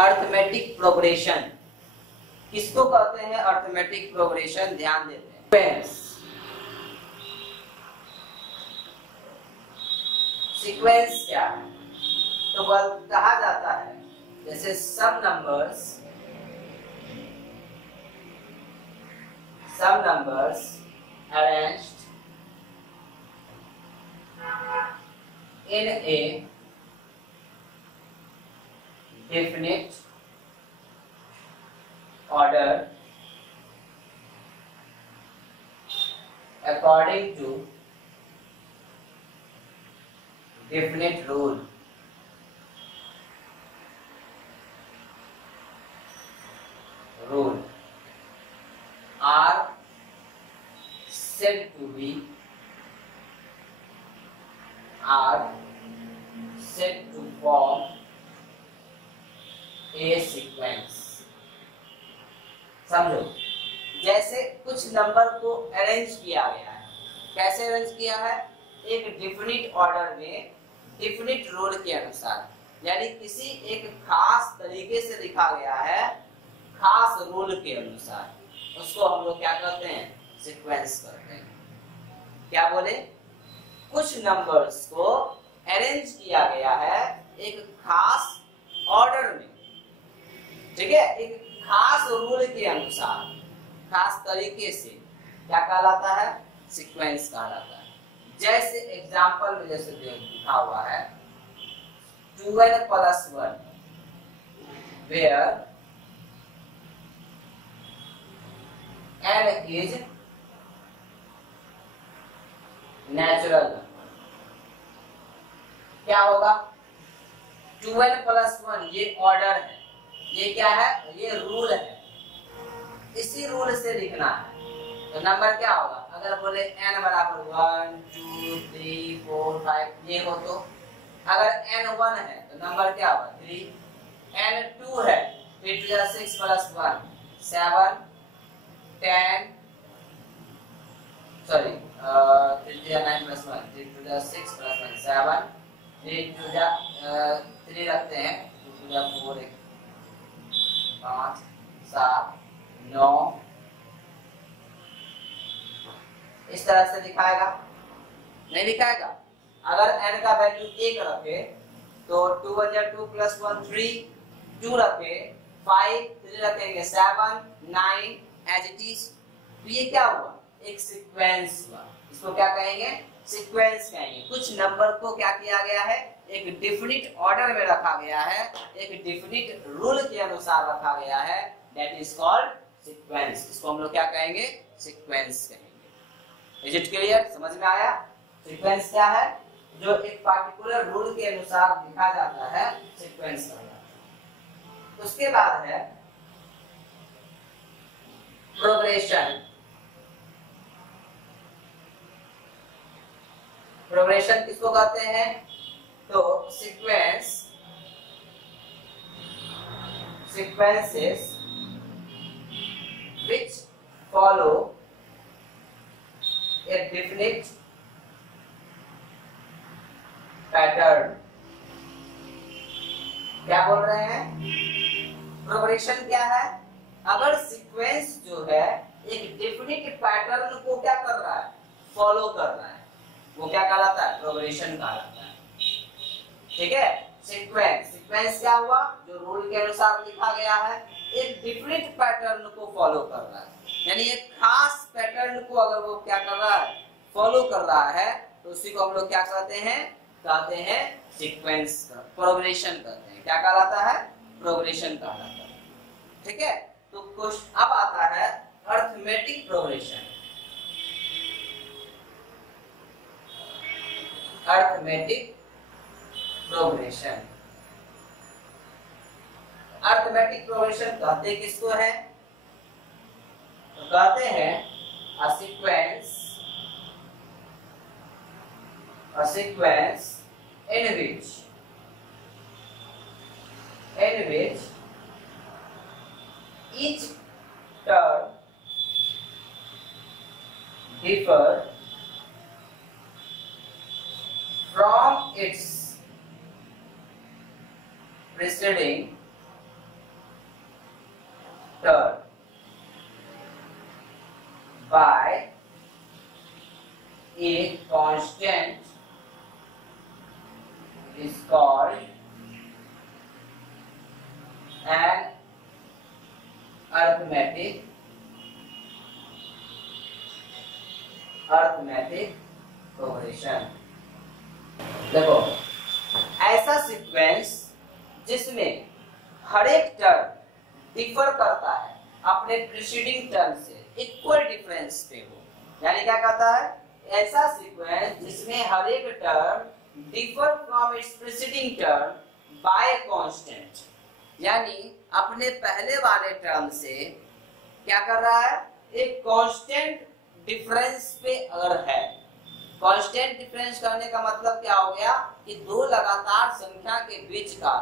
Arithmetic progression किसको कहते हैं? अर्थमेटिक प्रोग्रेशन ध्यान देते हैं। सीक्वेंस क्या है? तो कहा जाता है जैसे some numbers arranged in a definite order according to definite rule are said to form a sequence। समझो, जैसे कुछ नंबर को अरेंज किया गया है। कैसे अरेंज किया है? एक डेफिनिट ऑर्डर में डेफिनिट रूल के अनुसार, यानी किसी एक खास तरीके से लिखा गया है, खास रूल के अनुसार। उसको हम लोग क्या करते हैं? सीक्वेंस करते हैं। क्या बोले? कुछ नंबर्स को अरेंज किया गया है एक खास ऑर्डर में, ठीक है, एक खास रूल के अनुसार, खास तरीके से। क्या कहलाता है? सीक्वेंस कहलाता है। जैसे एग्जांपल में जैसे लिखा हुआ है 2n + 1 where n is natural number। क्या होगा? 2n + 1 ये ऑर्डर है, ये क्या है? ये रूल है। इसी रूल से लिखना है तो नंबर क्या होगा? अगर बोले n बराबर 1 2 3 4 5 ये हो, तो अगर n 1 है तो नंबर क्या होगा? 3। n 2 है 3 to the 6 + 1 7 10 sorry 3 to the 9 + 1 3 to the 6 + 1 7 3 to the 3 रखते हैं 2 to the 4 5 7 9 इस तरह से दिखाएगा? नहीं दिखाएगा। अगर n का वैल्यू 1 रखे तो 2 + 2 + 1 3 2 रखे 5 3 रखेंगे 7 9 एज इट इज। तो ये क्या हुआ? एक सीक्वेंस हुआ। इसको क्या कहेंगे? सीक्वेंस कहेंगे। कुछ नंबर को क्या किया गया है? एक डेफिनिट ऑर्डर में रखा गया है, एक डेफिनिट रूल के अनुसार रखा गया है। That is called sequence. इसको हम लोग क्या कहेंगे? सीक्वेंस कहेंगे। Is it clear? समझ में आया? सीक्वेंस क्या है? जो एक पार्टिकुलर रूल के अनुसार लिखा जाता है, सीक्वेंस कहलाता है। उसके बाद है प्रोग्रेशन। प्रोग्रेशन किसको कहते हैं? तो sequences which follow a definite pattern। क्या बोल रहे हैं? प्रोग्रेशन क्या है? अगर सीक्वेंस जो है एक डेफिनिट पैटर्न को क्या कर रहा है? फॉलो कर रहा है, वो क्या कहलाता है? प्रोग्रेशन कहलाता है। ठीक है? सीक्वेंस क्या हुआ? जो रूल के अनुसार लिखा गया है, एक डिफरेंट पैटर्न को फॉलो कर रहा है, यानी एक खास पैटर्न को अगर वो क्या कर रहा है? फॉलो कर रहा है, तो उसी को हम लोग क्या कहते हैं? कहते हैं सीक्वेंस, प्रोग्रेशन कहते हैं। क्या कहलाता है? प्रोग्रेशन कहलाता है। ठीक है? तो क्वेश्चन अब आता है arithmetic progression. Arithmetic progression, arithmetic progression कहते किसको है? तो कहते हैं a sequence in which each term differ from its preceding term by a constant is called an arithmetic progression. देखो, ऐसा सीक्वेंस जिसमें हर एक टर्म डिफर करता है अपने प्रीसीडिंग टर्म से, इक्वल डिफरेंस पे हो, यानी क्या कहता है, ऐसा सीक्वेंस जिसमें हर एक term differ from its preceding term by constant, यानी अपने पहले वाले टर्म से क्या कर रहा है, एक कांस्टेंट डिफरेंस पे अगर है। कांस्टेंट डिफरेंस करने का मतलब क्या हो गया कि दो लगातार संख्या के बीच का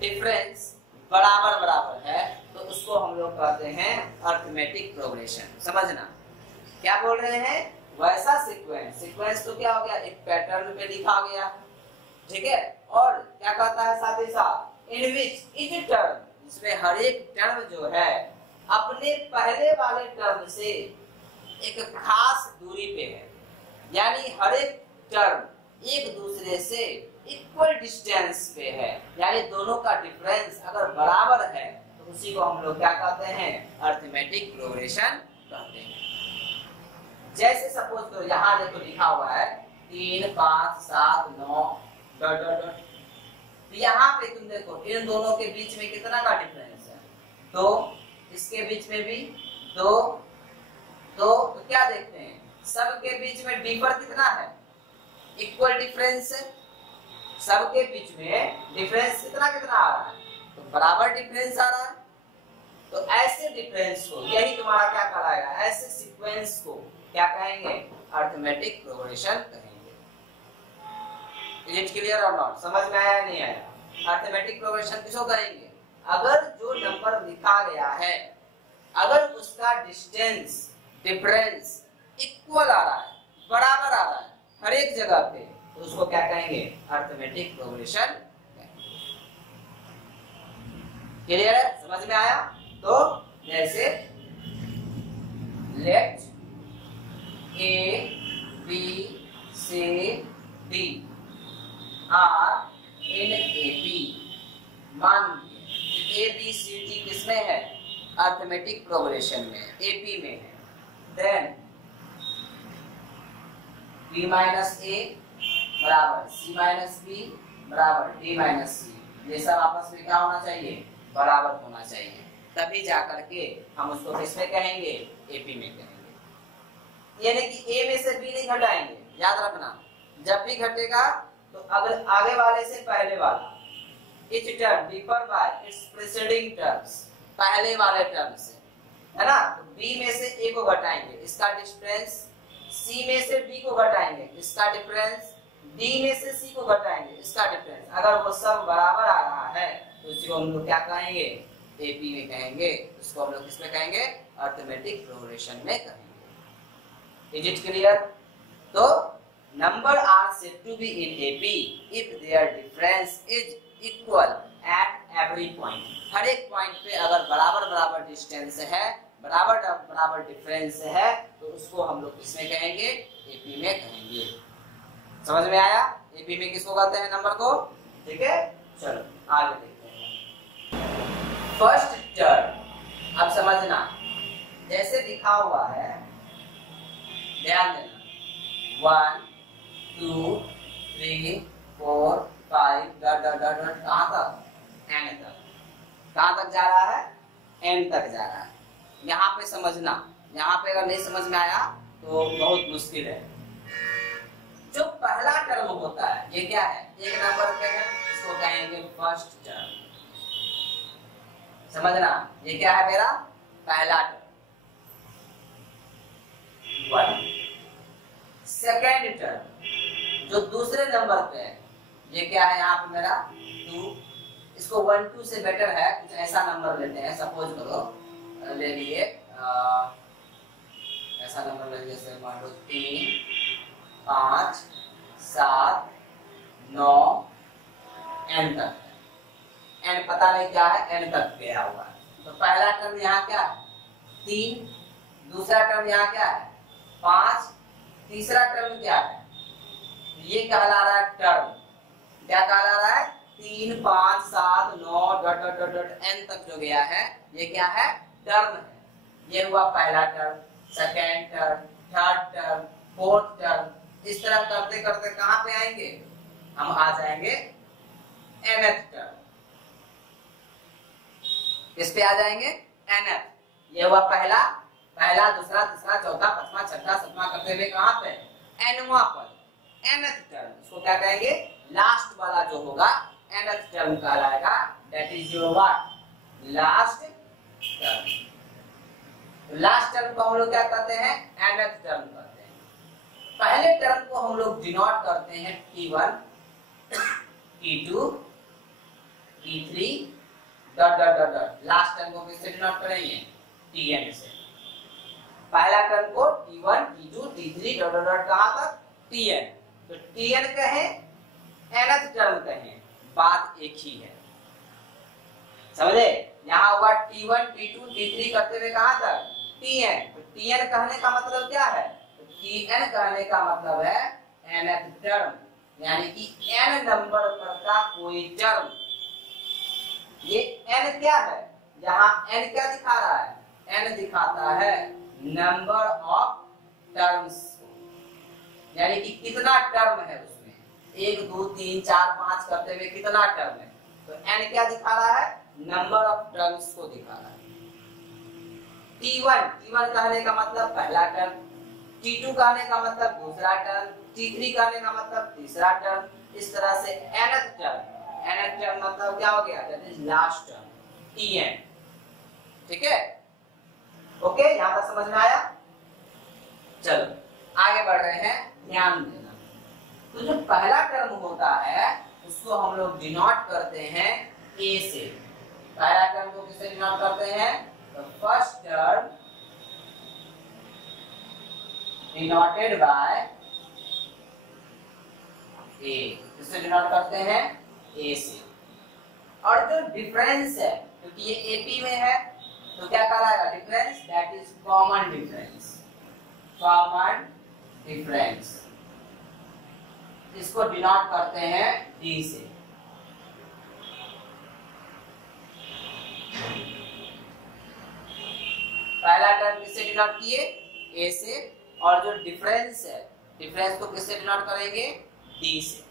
डिफरेंस बराबर बराबर है, तो उसको हम लोग कहते हैं अरिथमेटिक प्रोग्रेशन। समझना क्या बोल रहे हैं, वैसा सीक्वेंस, सीक्वेंस तो क्या हो गया, एक पैटर्न पे लिखा गया, ठीक है, और क्या कहता है साथ ही साथ इन विच ईच टर्म, इसमें हर एक टर्म जो है अपने पहले वाले टर्म से एक खास दूरी पे है, यानी हर एक टर्म एक दूसरे से इक्वल डिस्टेंस पे है, यानी दोनों का डिफरेंस अगर बराबर है तो उसी को हम लोग क्या कहते हैं, अरिथमेटिक प्रोग्रेशन कहते हैं। जैसे सपोज करो यहाँ देखो लिखा हुआ है 3 5 7 9 डॉट डॉट डॉट, तो यहाँ पे तुम देखो इन दोनों के बीच में कितना का डिफरेंस है, तो इसके बीच में भी दो, तो क्या देखते हैं, सबके बीच में डिफर कितना है, इक्वल डिफरेंस है, सबके बीच में डिफरेंस कितना कितना आ रहा है, तो बराबर डिफरेंस आ रहा है। तो ऐसे डिफरेंस को, यही तुम्हारा क्या कहलाएगा, ऐसे सीक्वेंस को क्या कहेंगे, अरिथमेटिक प्रोग्रेशन कहेंगे। इज इट क्लियर और नॉट, समझ में आया या नहीं आया? अरिथमेटिक प्रोग्रेशन किसको कहेंगे, अगर जो नंबर लिखा गया है अगर उसका डिस्टेंस डिफरेंस इक्वल आ रहा है, बराबर आ रहा है हर एक जगह पे, तो उसको क्या कहेंगे, अरिथमेटिक प्रोग्रेशन। क्लियर है, समझ में आया? तो जैसे let A B C D are in AP, मान A B C D किसमें है, अरिथमेटिक प्रोग्रेशन में, AP में है। देन B माइनस A बराबर C माइनस B बराबर D माइनस C, ये सब आपस में क्या होना चाहिए, बराबर होना चाहिए, तभी जाकर के हम उसको किसमें कहेंगे, AP में कहेंगे। यानी कि A में से B नहीं घटाएंगे, याद रखना, जब भी घटेगा तो अगर आगे वाले से पहले वाला, each term differ by its preceding terms, पहले वाले टर्म से, है ना, तो B में से A को घटाएंगे, इसका डिफरेंस, C में से B को घटाएंगे, इसका डिफरेंस, D में से C को घटाएंगे, इसका डिफरेंस, अगर वो सब बराबर आ रहा है तो उसी को हम लोग क्या कहेंगे, AP में कहेंगे, उसको हम लोग किसमें कहेंगे, अरिथमेटिक प्रोग्रेशन में कहेंगे। Is it clear? तो number are said to be in AP if their difference is equal at every point, हर एक पॉइंट पे अगर बराबर बराबर डिस्टेंस है, बराबर बराबर डिफरेंस है, तो उसको हम लोग किसमें कहेंगे, AP में कहेंगे। समझ में आया, AP में किसको कहते हैं, नंबर को, ठीक है। चलो आगे देखते हैं। फर्स्ट टर्म, अब समझना, जैसे लिखा हुआ है, ध्यान देना, 1 2 3 4 5 डॉट डॉट डॉट डॉट, कहाँ तक, n तक, कहाँ तक जा रहा है, n तक जा रहा है। यहाँ पे समझना, यहाँ पे अगर नहीं समझ में आया तो बहुत मुश्किल है। जो पहला टर्म होता है, ये क्या है, एक नंबर पे है, इसको कहेंगे फर्स्ट टर्म। समझना, ये क्या है, मेरा पहला टर्म 1। सेकेंड टर्म जो दूसरे नंबर पे है, ये क्या है, यहाँ पे मेरा 2, इसको 1 2 से बेटर है, कुछ ऐसा नंबर लेते हैं, सपोज करो ले लिए ऐसा नंबर ले, जैसे मान लो 3 5 7 9 n तक, n पता नहीं क्या है, n तक गया हुआ है, तो पहला टर्म यहाँ क्या है 3, दूसरा टर्म यहाँ क्या है 5, तीसरा टर्म क्या है, ये कहला रहा है टर्म। क्या कहला रहा है 3, 5, 7, 9 dot dot dot dot n तक जो गया है ये क्या है टर्म है। ये हुआ पहला term, second term, third term, fourth term. इस तरह करते करते कहां पे आएंगे हम, आ जाएंगे nth टर्म। किस पे आ जाएंगे nth। ये हुआ पहला, दूसरा, तीसरा, चौथा, पांचवा, छठा, सातवां करते हुए कहां पे nवां पर nth टर्म। इसको क्या कहेंगे लास्ट वाला जो होगा nth टर्म कहलाएगा। That is your what last term. Last term को हम लोग क्या कहते हैं nth टर्म कहते हैं। पहले टर्म को हम लोग डिनोट करते हैं t1, t2, t3 dot dot dot dot. Last term को किससे डिनोट करेंगे tn से। पहला टर्म को t1, t2, t3 dot dot dot कहां तक tn। तो tn कहें nth टर्म कहें बात एक ही है, समझे। यहाँ हुआ t1, t2, t3 करते हुए कहां तक tn। तो tn कहने का मतलब क्या है, तो tn कहने का मतलब है nth टर्म, यानी कि n नंबर पर का कोई टर्म। ये n क्या है, यहाँ n क्या दिखा रहा है, n दिखाता है नंबर ऑफ टर्म्स, यानी कि कितना टर्म है उसमें 1, 2, 3, 4, 5 करते हुए कितना टर्म है। तो n क्या दिखा रहा है नंबर ऑफ टर्म्स को दिखा रहा है। t1 कहने का मतलब पहला टर्म, t2 कहने का मतलब दूसरा टर्म, t3 कहने का मतलब तीसरा टर्म। इस तरह से nth टर्म मतलब क्या हो गया that is last term tn। ठीक है, ओके, यहां तक समझ में आया। चलो आगे बढ़ रहे हैं, ध्यान देना। तो जो पहला टर्म होता है उसको हम लोग डिनोट करते हैं a से। पहला टर्म को किससे डिनोट करते हैं, तो first term denoted by a। किससे डिनोट करते हैं a से। और जो डिफरेंस है, क्योंकि ये AP में है तो क्या कहलाएगा difference, that is common difference. Common difference इसको डिनोट करते हैं D से। पहला टर्म किससे डिनोट किए A से, और जो डिफरेंस है डिफरेंस को किससे डिनोट करेंगे D से।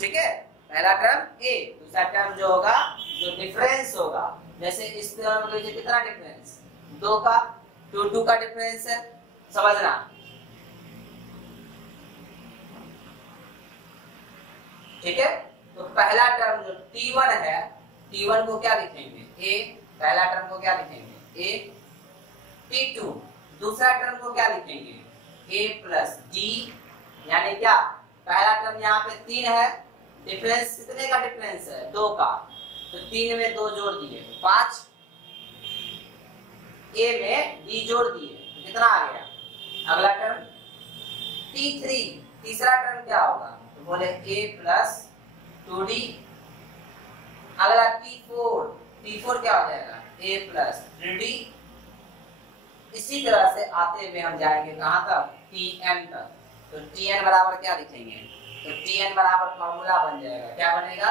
ठीक है, पहला टर्म A, दूसरा टर्म जो होगा जो डिफरेंस होगा, जैसे इस टर्म के कितना डिफरेंस 2 का, 2 का डिफरेंस है, समझना। ठीक है, तो पहला टर्म जो t1 है, t1 को क्या लिखेंगे a, पहला टर्म को क्या लिखेंगे a। t2 दूसरा टर्म को क्या लिखेंगे a प्लस d, यानी क्या पहला टर्म यहाँ पे 3 है, डिफरेंस कितने का डिफरेंस है 2 का, तो 3 में 2 जोड़ दिए 5, a में d जोड़ दिए तो कितना आ गया। अगला टर्म t3, तीसरा टर्म क्या होगा, तो बोले a प्लस 2d। अगला t4 क्या हो जाएगा a प्लस 3d। इसी तरह से आते हुए हम जाएंगे कहां तक tn तक। तो tn बराबर क्या लिखेंगे, तो tn बराबर फॉर्मूला बन जाएगा, क्या बनेगा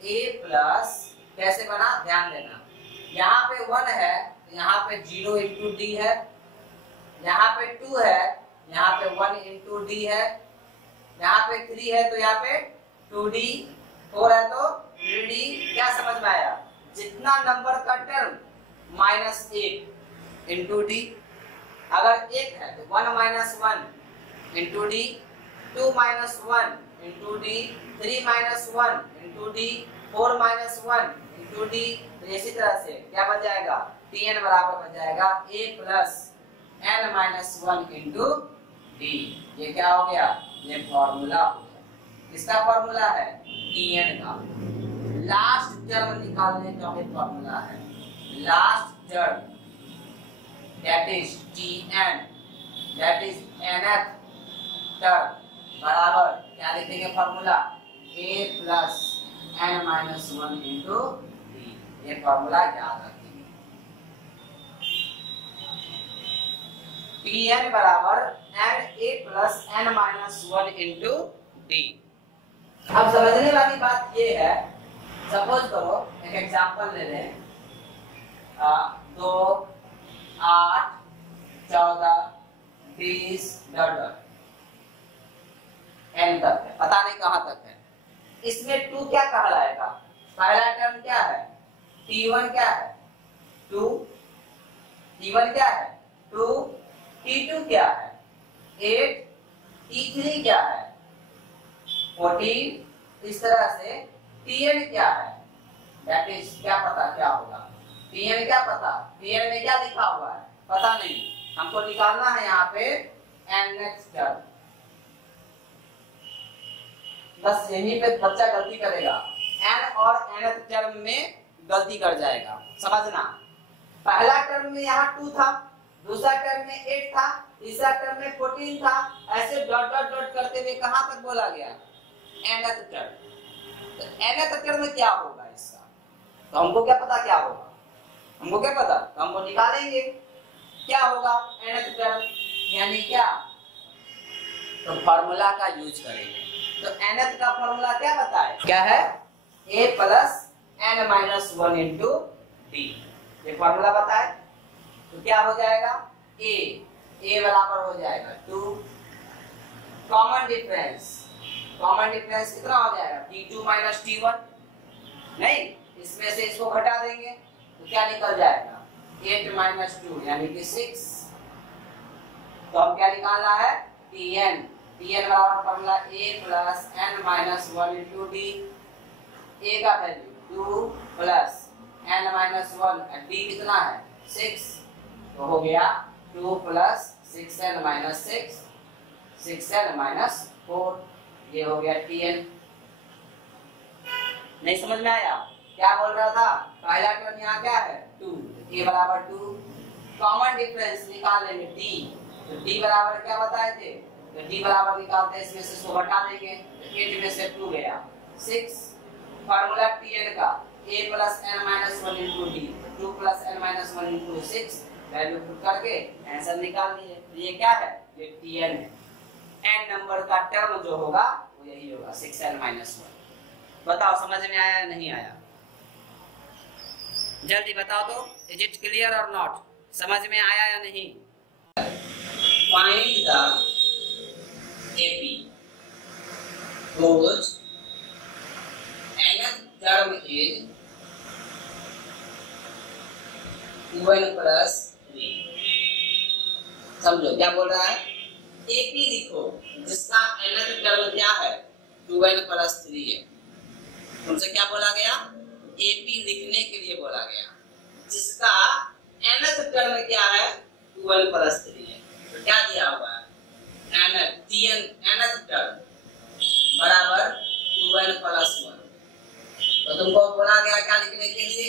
a प्लस, कैसे बना ध्यान देना, यहाँ पे 1 है यहाँ पे 0 इंटू डी है, यहाँ पे 2 है यहाँ पे 1 इंटू डी है, यहाँ पे 3 है तो यहाँ पे 2d, 4 है तो 3d। क्या समझ में आया, जितना नंबर का टर्म -1 इंटू डी, अगर 1 है तो 1 minus 1 into D, 2 minus 1 into D, 3 minus 1 into D, 4 minus 1 into D. तो इसी तरह से क्या बन जाएगा tn बराबर बन जाएगा a plus n minus 1 into D. ये क्या हो गया, ये फॉर्मूला हो गया। किसका फॉर्मूला है tn का। लास्ट टर्म निकालने का भी फॉर्मूला है, last term that is tn, that is nth term बराबर क्या लिखेंगे formula a plus n minus 1 into D. ये फॉर्मूला याद रखेंगे। Tn बराबर Na plus n minus 1 into D. अब समझने वाली बात ये है, सपोज करो एक एग्जांपल ले लें, 2 8 14 20 डॉट डॉट n तक है, पता नहीं कहां तक है। इसमें 2 क्या कहलाएगा? पहला टर्म क्या है? t1 क्या है? 2। t1 क्या है? 2। t2 क्या है? 8। t3 क्या है? 14। इस तरह से tn क्या है? दैट इज क्या पता क्या होगा? tn क्या पता? tn में क्या लिखा हुआ है? पता नहीं, हमको निकालना है यहाँ पे nth टर्म। बस यहीं पे बच्चा गलती करेगा, n और nth टर्म में गलती कर जाएगा। समझना, पहला टर्म में यहाँ 2 था, दूसरा टर्म में 8 था, तीसरा टर्म में 14 था, ऐसे डॉट डॉट डॉट करते हुए कहां तक बोला गया? nth term. तो nth टर्म में क्या होगा इसका? तो हमको क्या पता क्या होगा? हमको क्या पता? तो हमको निकालेंगे क्या होगा nth टर्म, यानी क्या? तो फार्मूला का यूज करेंगे। तो nth का फार्मूला क्या बताए? क्या है? a plus n minus 1 into D. ये फार्मूला बताए तो क्या हो जाएगा? a बराबर हो जाएगा 2। कॉमन डिफरेंस कितना हो जाएगा? t2 minus t1। नहीं, इसमें से इसको घटा देंगे तो क्या निकल जाएगा? 8 माइनस 2 यानी कि 6। तो हम क्या निकालना है? tn बराबर formula a plus n minus 1 into d. a का value 2 plus n minus 1, D कितना है? 6। तो हो गया 2 plus 6n minus 6, 6n minus 4। ये हो गया tn। नहीं समझ में आया क्या बोल रहा था? पहला टर्म यहाँ क्या है? 2, a बराबर 2। कॉमन डिफरेंस निकाल लेंगे d। तो d बराबर क्या बताए थे? तो d बराबर निकालते हैं, इसमें से इसको घटा देंगे, 8 में से 2 गया 6। फार्मूला tn का a plus n minus 1 into D, 2 plus n minus 1 into 6, value put करके आंसर निकाल लिए। तो ये क्या है? ये tn है। n नंबर का टर्म जो होगा वो यही होगा, 6n माइनस 1। बताओ समझ में आया या नहीं आया? जल्दी बताओ तो, इज इट क्लियर और नॉट? समझ में आया या नहीं? Find the AP whose nth term is 2n plus 3। समझो क्या बोल रहा है? AP लिखो जिसका nth टर्म क्या है? 2n plus 3 है। तुमसे क्या बोला गया? AP लिखने के लिए बोला गया जिसका nth टर्म क्या है? 2n plus 3 है। तो क्या दिया हुआ है? nth टर्म बराबर 2n plus 1। तो तुमको बोला गया क्या लिखने के लिए?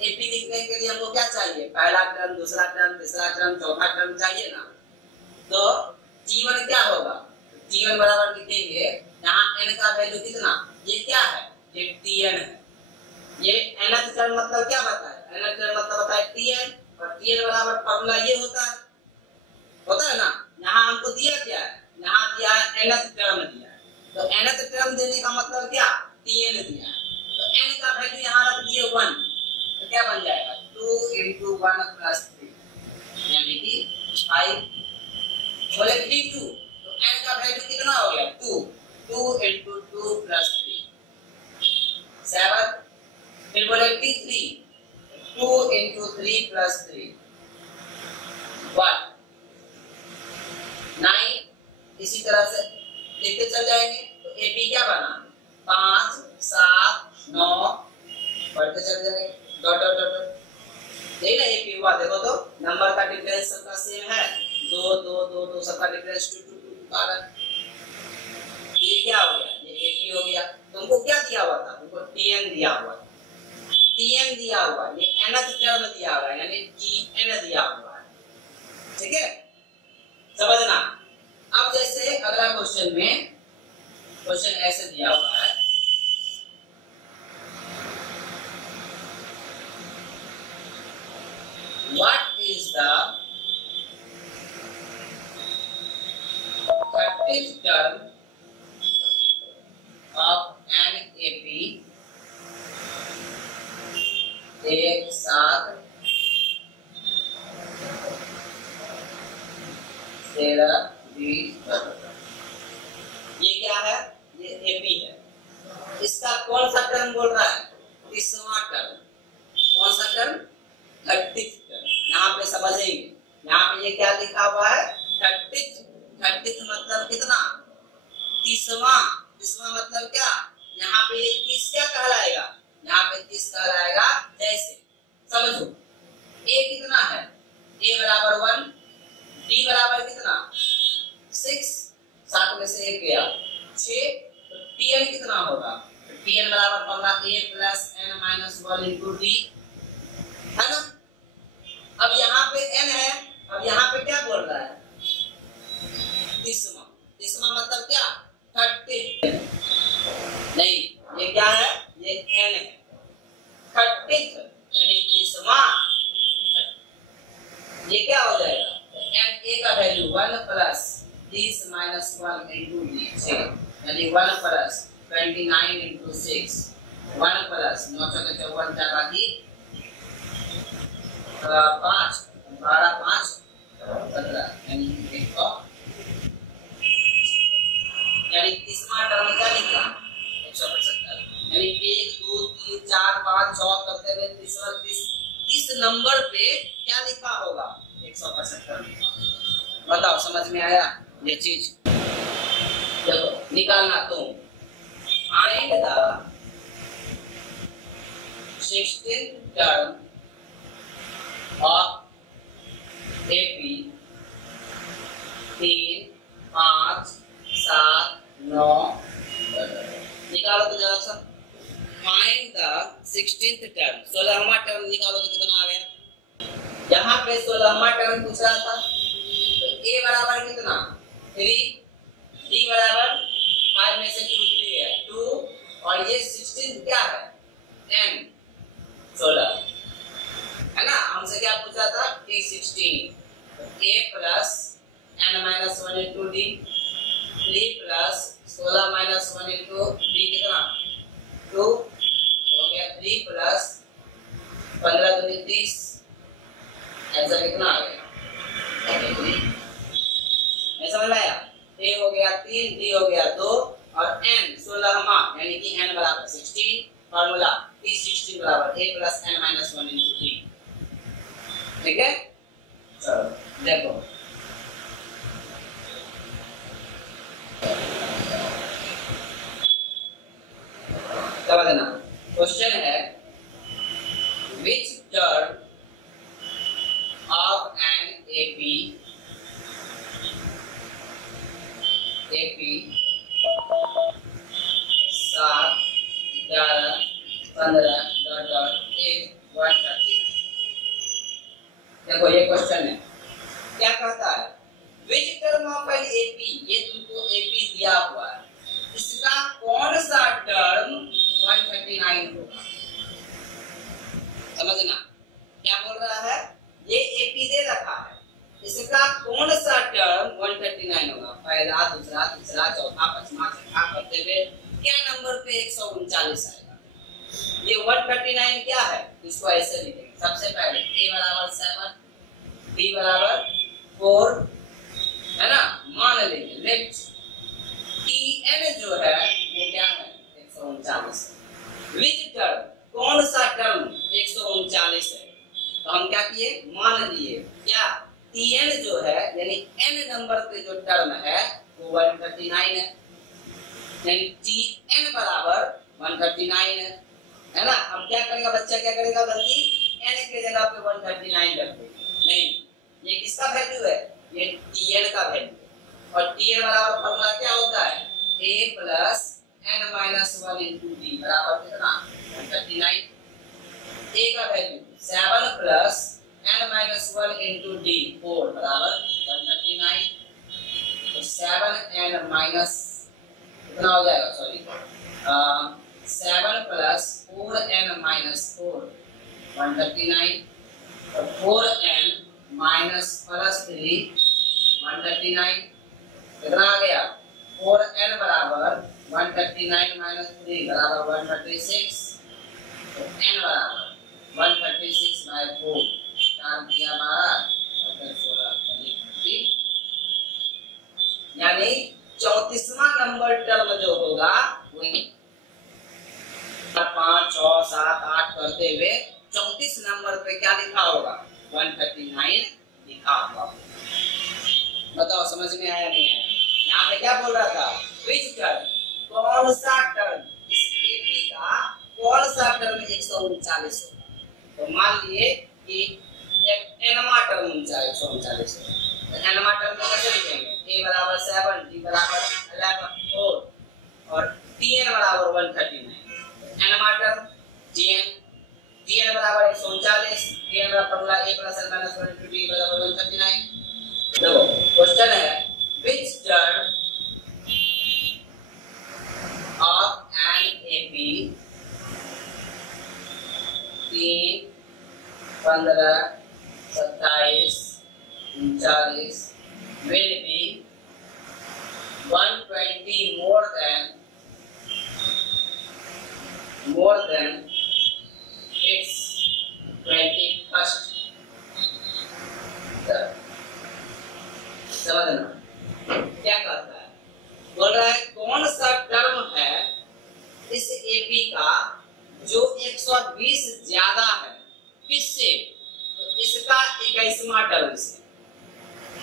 AP लिखने के लिए हमको क्या चाहिए? पहला टर्म, दूसरा टर्म, तीसरा टर्म, चौथा टर्म चाहिए ना। तो t1 क्या होगा? t1 बराबर लिखेंगे, यहाँ n का वैल्यू कितना? ये क्या है? ये tn है। ये nth टर्म मतलब क्या बताए? nth टर्म मतलब बताए tn, और tn बराबर फॉर्मूला ये होता है ना। यहाँ हमको दिया क्या है? यहाँ दिया है nth टर्म दिया है। तो nth टर्म देने का मतलब क्या? tn दिया है। तो n का वैल्यू यहाँ रख दिए 1, तो क्या बन जाएगा? 2 into 1 plus 3 यानी कि 5। बोले 3 2, तो n का वैल्यू कितना हो गया? 2 into 2 plus 3 7। फिर बोले t3, 2 into 3 plus 3 1 9। इसी तरह से लिखते चल जाएंगे। तो AP क्या बना? 5 7 9 बढ़ते चल जाएंगे, डॉट डॉट डॉट। यही ना AP हुआ। देखो तो नंबर का डिफरेंस सबका सेम है, 2 2 2 2 सबका डिफरेंस 2 2 2 का है। ये क्या हो गया? ये AP हो गया। तुमको क्या दिया हुआ था? तुमको tn दिया हुआ था, tn दिया हुआ, ये nth टर्म दिया हुआ है यानी tn दिया हुआ है। ठीक है, समझना। अब जैसे अगला क्वेश्चन में, क्वेश्चन ऐसे दिया हुआ है, what is the 30th term of NAP एक साथ 13, 20, 15। ये क्या है? ये AP है। इसका कौन सा टर्म बोल रहा है? 30वां टर्म। कौन सा टर्म? 30th term. यहाँ पे समझेंगे, यहाँ पे ये क्या लिखा हुआ है? 30th। 30th मतलब कितना? 30वां। 30वां मतलब क्या? यहाँ पे ये 30 क्या कहलाएगा? यहाँ पे 30 कहलाएगा। जैसे समझो, A कितना है? A बराबर 1, D बराबर कितना? 6, 7 में से 1 गया 6, तो Tn कितना होगा? Tn बराबर होगा A plus n minus 1 into D, है ना? अब यहाँ पे n है, अब यहाँ पे क्या बोल रहा है? 30वां। 30वां मतलब क्या? 30 नहीं, ये क्या है? ये n है। 30 यानी 30वां। ये क्या हो जाएगा? n a का value 1 plus 30 minus 1 into d, यानी 1 प्लस 29 इंटू 6, 1 प्लस 9 चौके 54 4 बाकी 5 12 5 17, यानी 100, यानी 30वां टर्म क्या निकला? 175। यानी 1 2 3 4 5 6 करते हुए 30 नंबर पे क्या लिखा होगा? 175 लिखा। बताओ समझ में आया ये चीज? देखो निकालना तो find the 16th term of AP 3 5 7 9 निकालो तो जरा सा। फाइंड द 16th टर्म, 16वां टर्म निकालो तो कितना आ गया? यहाँ पे 16वां टर्म पूछ रहा था, तो A बराबर कितना? 3, D बराबर 5 में से 2 3 है 2, और ये 16 क्या है? n 16, है ना? हमसे क्या पूछा था? कि 16, तो A plus n minus 1 into D, 3 plus 16 minus 1 into D कितना? 2 हो गया। 3 प्लस 15 दूनी 30, आंसर कितना आ गया? समझ में आया? A हो गया 3, D हो गया 2, और n 16वां यानी कि n बराबर 16, फार्मूला P16 बराबर A plus n minus 1 into 3। ठीक है, चलो देखो समझना। क्वेश्चन है which term of an AP 7 11 15 130। देखो ये क्वेश्चन है, क्या कहता है? which term of an AP, ये तुमको AP दिया हुआ है, इसका कौन सा टर्म 139 होगा? समझना क्या बोल रहा है? ये AP दे रखा है, इसका कौन सा टर्म 139 होगा? पहला दूसरा तीसरा चौथा पांचवा छठा करते हुए क्या नंबर पे 139 आएगा? ये 139 क्या है? इसको ऐसे लिखेंगे। सबसे पहले A बराबर 7, B बराबर 4, है ना? मान लेंगे लेफ्ट Tn जो है वो क्या है? 139। विच टर्म, कौन सा टर्म 139 है? तो हम क्या किए? मान लिए क्या? Tn जो है यानी n नंबर पे जो टर्म है वो 139 है, यानी Tn बराबर 139 है ना? अब क्या करेगा बच्चा? क्या करेगा बल्कि n के जगह पे 139 रख देगा। नहीं, ये किसका वैल्यू है? ये Tn का वैल्यू, और Tn बराबर फॉर्मूला क्या होता है? A plus n minus 1 into D बराबर कितना? 139। A का value 7 plus n minus 1 into D 4 बराबर 139। तो 7n माइनस कितना हो जाएगा? सॉरी 7 प्लस 4n माइनस 4 139, और 4n माइनस प्लस 3 139 कितना आ गया? और n बराबर 139 माइनस 3 बराबर 136, तो n बराबर 136 बाय 4 4 दिया 12 और 16 यानी 34वां नंबर टर्म जो होगा वही 5 6 7 8 करते हुए 34 नंबर पे क्या लिखा होगा 139 लिखा होगा। बताओ समझ में आया नहीं आया? यहाँ पे क्या बोल रहा था विच टर्म कौन सा टर्म इस एपी का कौन सा टर्म 139 होगा। तो मान लिए कि एक एनमा टर्म 139 है तो एनमा टर्म में कैसे लिखेंगे a बराबर 7 d बराबर 11 4 और tn बराबर 139 एनमा टर्म tn बराबर 139 tn बराबर formula a plus n minus 1 d बराबर 139। देखो क्वेश्चन है which term of an AP 3 15 27 39 will be 120 more than its 21st term। समझना क्या कहता है, बोल रहा है कौन सा टर्म है इस एपी का जो 120 ज्यादा है किससे, तो इसका 21वां टर्म से।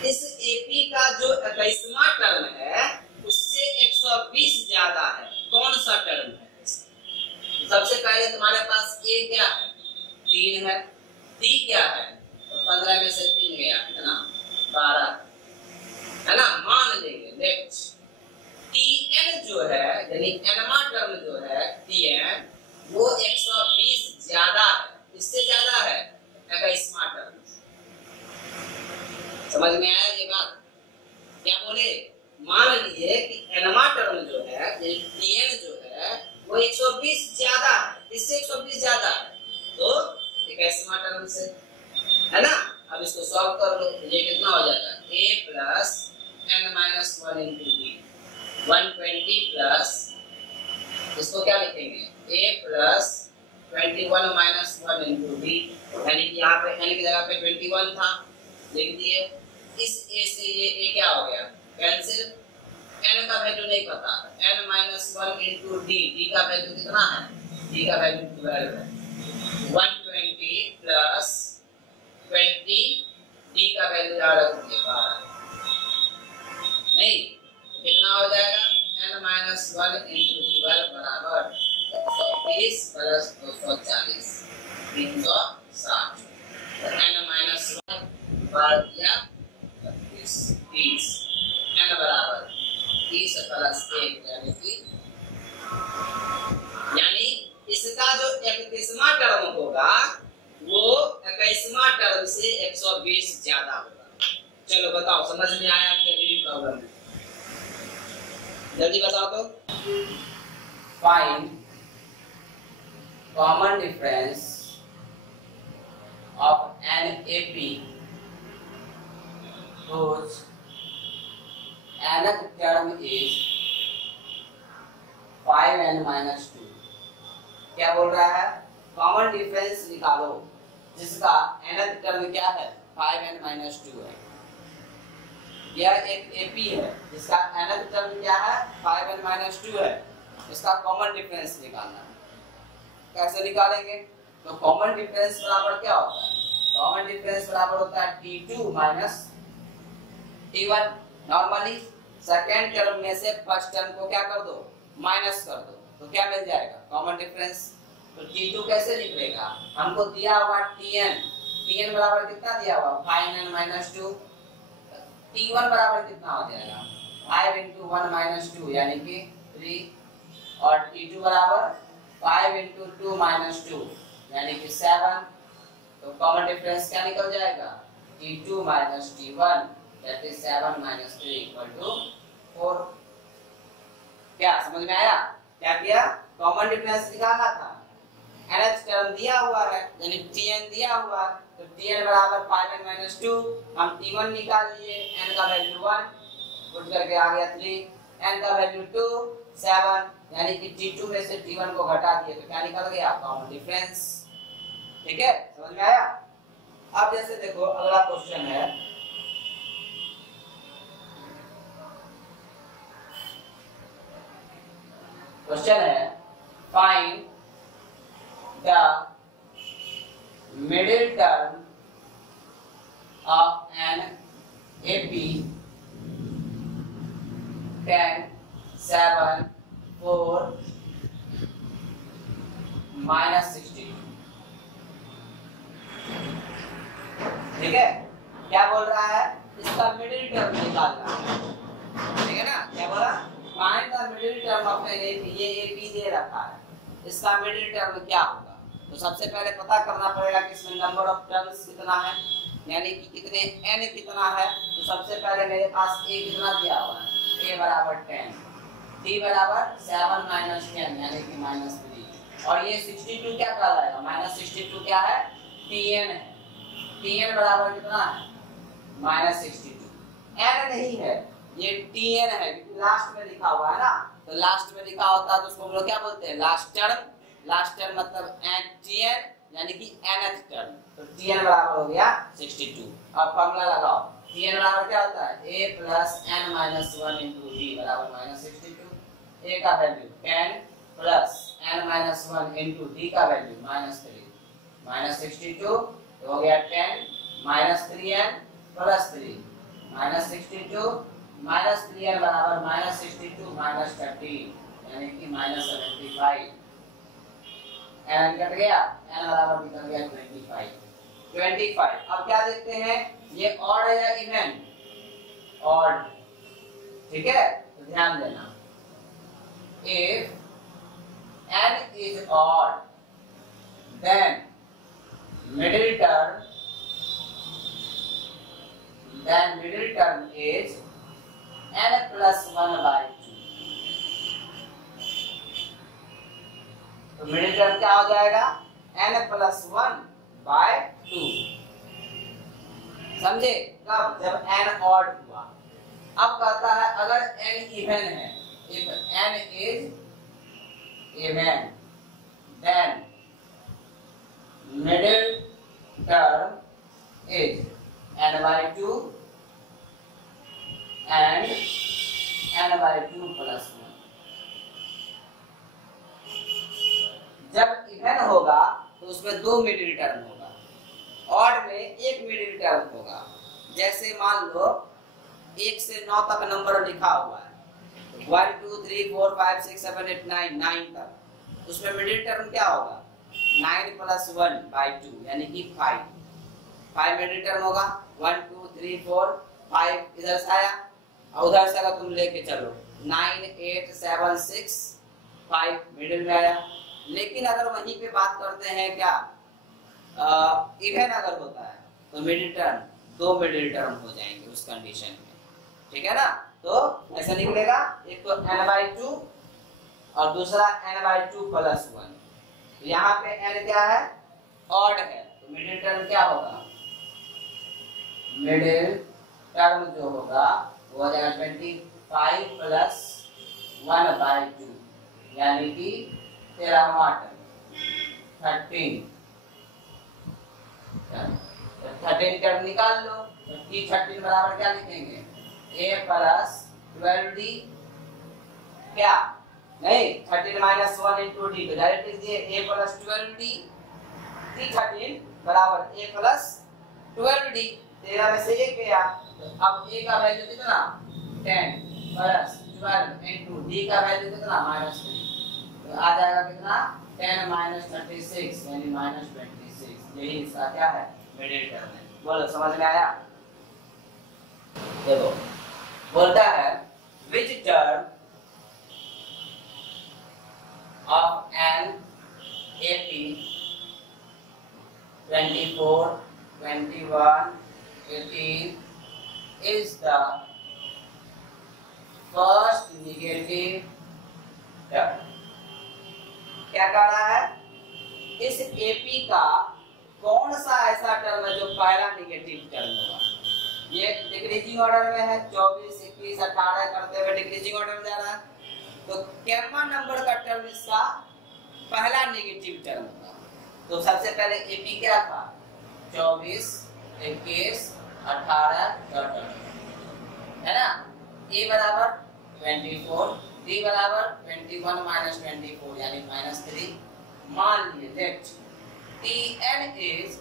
इस एपी का जो 21वां टर्म है उससे 120 ज्यादा है, कौन सा टर्म है। सबसे पहले तुम्हारे पास ए क्या है 3 है, डी क्या है तो 15 में से 3 गया कितना 12 है ना, मान लेंगे। नेक्स्ट tn जो है यानी एनमा टर्म जो है tn वो 120 ज्यादा है, इससे ज्यादा है 21वां टर्म। समझ में आया ये बात? क्या बोले, मान लिए कि एनमा टर्म जो है tn जो है वो 120 ज्यादा है, इससे 120 ज्यादा है तो 21वां टर्म से, है ना। अब इसको सॉल्व कर लो, ये कितना हो जाएगा a plus n minus 1 into d 120 plus इसको क्या लिखेंगे a plus 21 minus 1 into d यानी कि यहाँ पे n की जगह पे 21 था लिख दिए। इस a से ये a क्या हो गया कैंसिल, n का वैल्यू नहीं पता, n minus 1 into d, d का वैल्यू कितना है, d का वैल्यू 12 है। 120 प्लस 20 d का वैल्यू आ रहा है नहीं, कितना हो जाएगा n माइनस 1 इंटू 12 बराबर 120 प्लस 240 360, n माइनस 1 बढ़ गया 30 n बराबर 30 प्लस 1 यानी इसका जो 31वां टर्म होगा वो 21वां टर्म से 120 ज्यादा होगा। चलो बताओ समझ में आया क्या प्रॉब्लम है, जल्दी बताओ तो। Find common difference of an AP whose nth term is 5n minus 2। क्या बोल रहा है, कॉमन डिफरेंस निकालो जिसका nth टर्म क्या है 5n minus 2 है। यह एक एपी है जिसका nth टर्म क्या है 5n minus 2 है, इसका कॉमन डिफरेंस निकालना है। कैसे निकालेंगे, तो कॉमन डिफरेंस बराबर क्या होता है, कॉमन डिफरेंस बराबर होता है t2 minus t1। Normally second term में से फर्स्ट टर्म को क्या कर दो माइनस कर दो तो क्या मिल जाएगा कॉमन डिफरेंस। तो t2 कैसे निकलेगा, हमको दिया हुआ tn बराबर कितना दिया हुआ 5n minus 2, t1 बराबर कितना हो जाएगा 5 into 1 minus 2 यानी कि 3 और t2 बराबर 5 into 2 minus 2 यानी कि 7। तो कॉमन डिफरेंस क्या निकल जाएगा t2 minus t1 that is 7 minus 3 equal to 4। क्या समझ में आया, क्या किया, कॉमन डिफरेंस निकालना था। nth टर्म दिया हुआ है यानी tn दिया हुआ है तो tn बराबर 5n minus 2, हम t1 निकाल लिए, n का वैल्यू 1 पुट करके आ गया 3 n का वैल्यू 2 7, यानी कि T2 में से T1 को घटा दिए तो क्या निकल गया, कॉमन डिफरेंस। ठीक है, समझ में आया। अब जैसे देखो अगला क्वेश्चन है, find the middle term of an AP 10 7 4 -62। ठीक है, क्या बोल रहा है, इसका मिडिल टर्म निकालना है। ठीक है ना, क्या बोला, find the middle term of an AP। ये AP दे रखा है, इसका मिडिल टर्म क्या होगा। तो सबसे पहले पता करना पड़ेगा कि इसमें नंबर ऑफ टर्म्स कितना है, यानी कि कितने n कितना है। तो सबसे पहले मेरे पास a कितना दिया हुआ है, a बराबर 10, t बराबर 7 - 10 यानी कि -3, और ये 62 क्या कहलाएगा, -62 क्या है, tn है। tn बराबर कितना है, -62। n नहीं है, ये tn है, क्योंकि लास्ट में लिखा हुआ है ना, तो लास्ट में लिखा होता है तो उसको हम लोग क्या बोलते हैं, लास्ट टर्म। लास्ट टर्म मतलब tn यानी कि nth टर्म। तो tn बराबर हो गया 62। अब फॉर्मूला लगाओ, tn बराबर क्या होता है, a plus n minus 1 into d बराबर -62। a का value 10 plus n minus 1 into d का वैल्यू -3 -62 तो हो गया 10 -3n प्लस 3 -62 -3n बराबर -62 -30 यानी कि -75। n कट गया, n बराबर निकल गया 25। अब क्या देखते हैं, ये ऑड है या इवन, ऑड। ठीक है, तो ध्यान देना, if n is odd then middle term is n plus 1/2। तो मिडिल टर्म क्या हो जाएगा, n plus 1/2। समझे, कब, जब n ऑड हुआ। अब कहता है अगर n इवन है, if n is even then middle term is n/2 and n/2 plus 1। जब इवन होगा तो उसमें दो मिडिल टर्म होगा, ऑड में एक मिडिल टर्म होगा। जैसे मान लो 1 से 9 तक नंबर लिखा हुआ है, 1 2 3 4 5 6 7 8 9 तक, उसमें मिडिल टर्म क्या होगा, 9 प्लस 1/2 यानी कि 5 मिडिल टर्म होगा। 1 2 3 4 5 इधर से आया, और उधर से अगर तुम लेके चलो 9 8 7 6 5 मिडिल में आया। लेकिन अगर वहीं पे बात करते हैं क्या, इवन अगर होता है तो मिडिल टर्म, दो मिडिल टर्म हो जाएंगे उस कंडीशन में। ठीक है ना, तो ऐसा निकलेगा, एक तो n/2 और दूसरा n/2 प्लस 1। यहाँ पे n क्या है, ऑड है, तो मिडिल टर्म क्या होगा, मिडिल टर्म जो होगा वो हो जाएगा 25 प्लस 1/2 यानी कि 13वां टर्म 13। 13 टर्म निकाल लो, तो T13 बराबर क्या लिखेंगे, a प्लस 12d, क्या नहीं 13 माइनस 1 इंटू डी, तो डायरेक्ट लिखिए a प्लस 12d। T13 बराबर a प्लस 12d, 13 में से 1 गया, तो अब a का वैल्यू कितना 10 प्लस 12 इंटू d का वैल्यू कितना -3, तो आ जाएगा कितना 10 माइनस 36 यानी -26। यही इसका क्या है, मिडिल टर्म है। बोलो समझ में आया। देखो बोलता है which term of an AP 24 21 18 is the first negative term। क्या कह रहा है, इस AP का कौन सा ऐसा टर्म है जो पहला नेगेटिव टर्म होगा। ये डिक्रीजिंग ऑर्डर में है, 24, 21, 18 करते हुए डिक्रीजिंग ऑर्डर में जा रहा है। तो कैम्मा नंबर का टर्म इसका पहला नेगेटिव टर्म था। तो सबसे पहले एपी क्या था, 24, 21, 18 है ना। ए बराबर 24, डी बराबर 21 माइनस 24 यानी -3। मान लिए that Tn is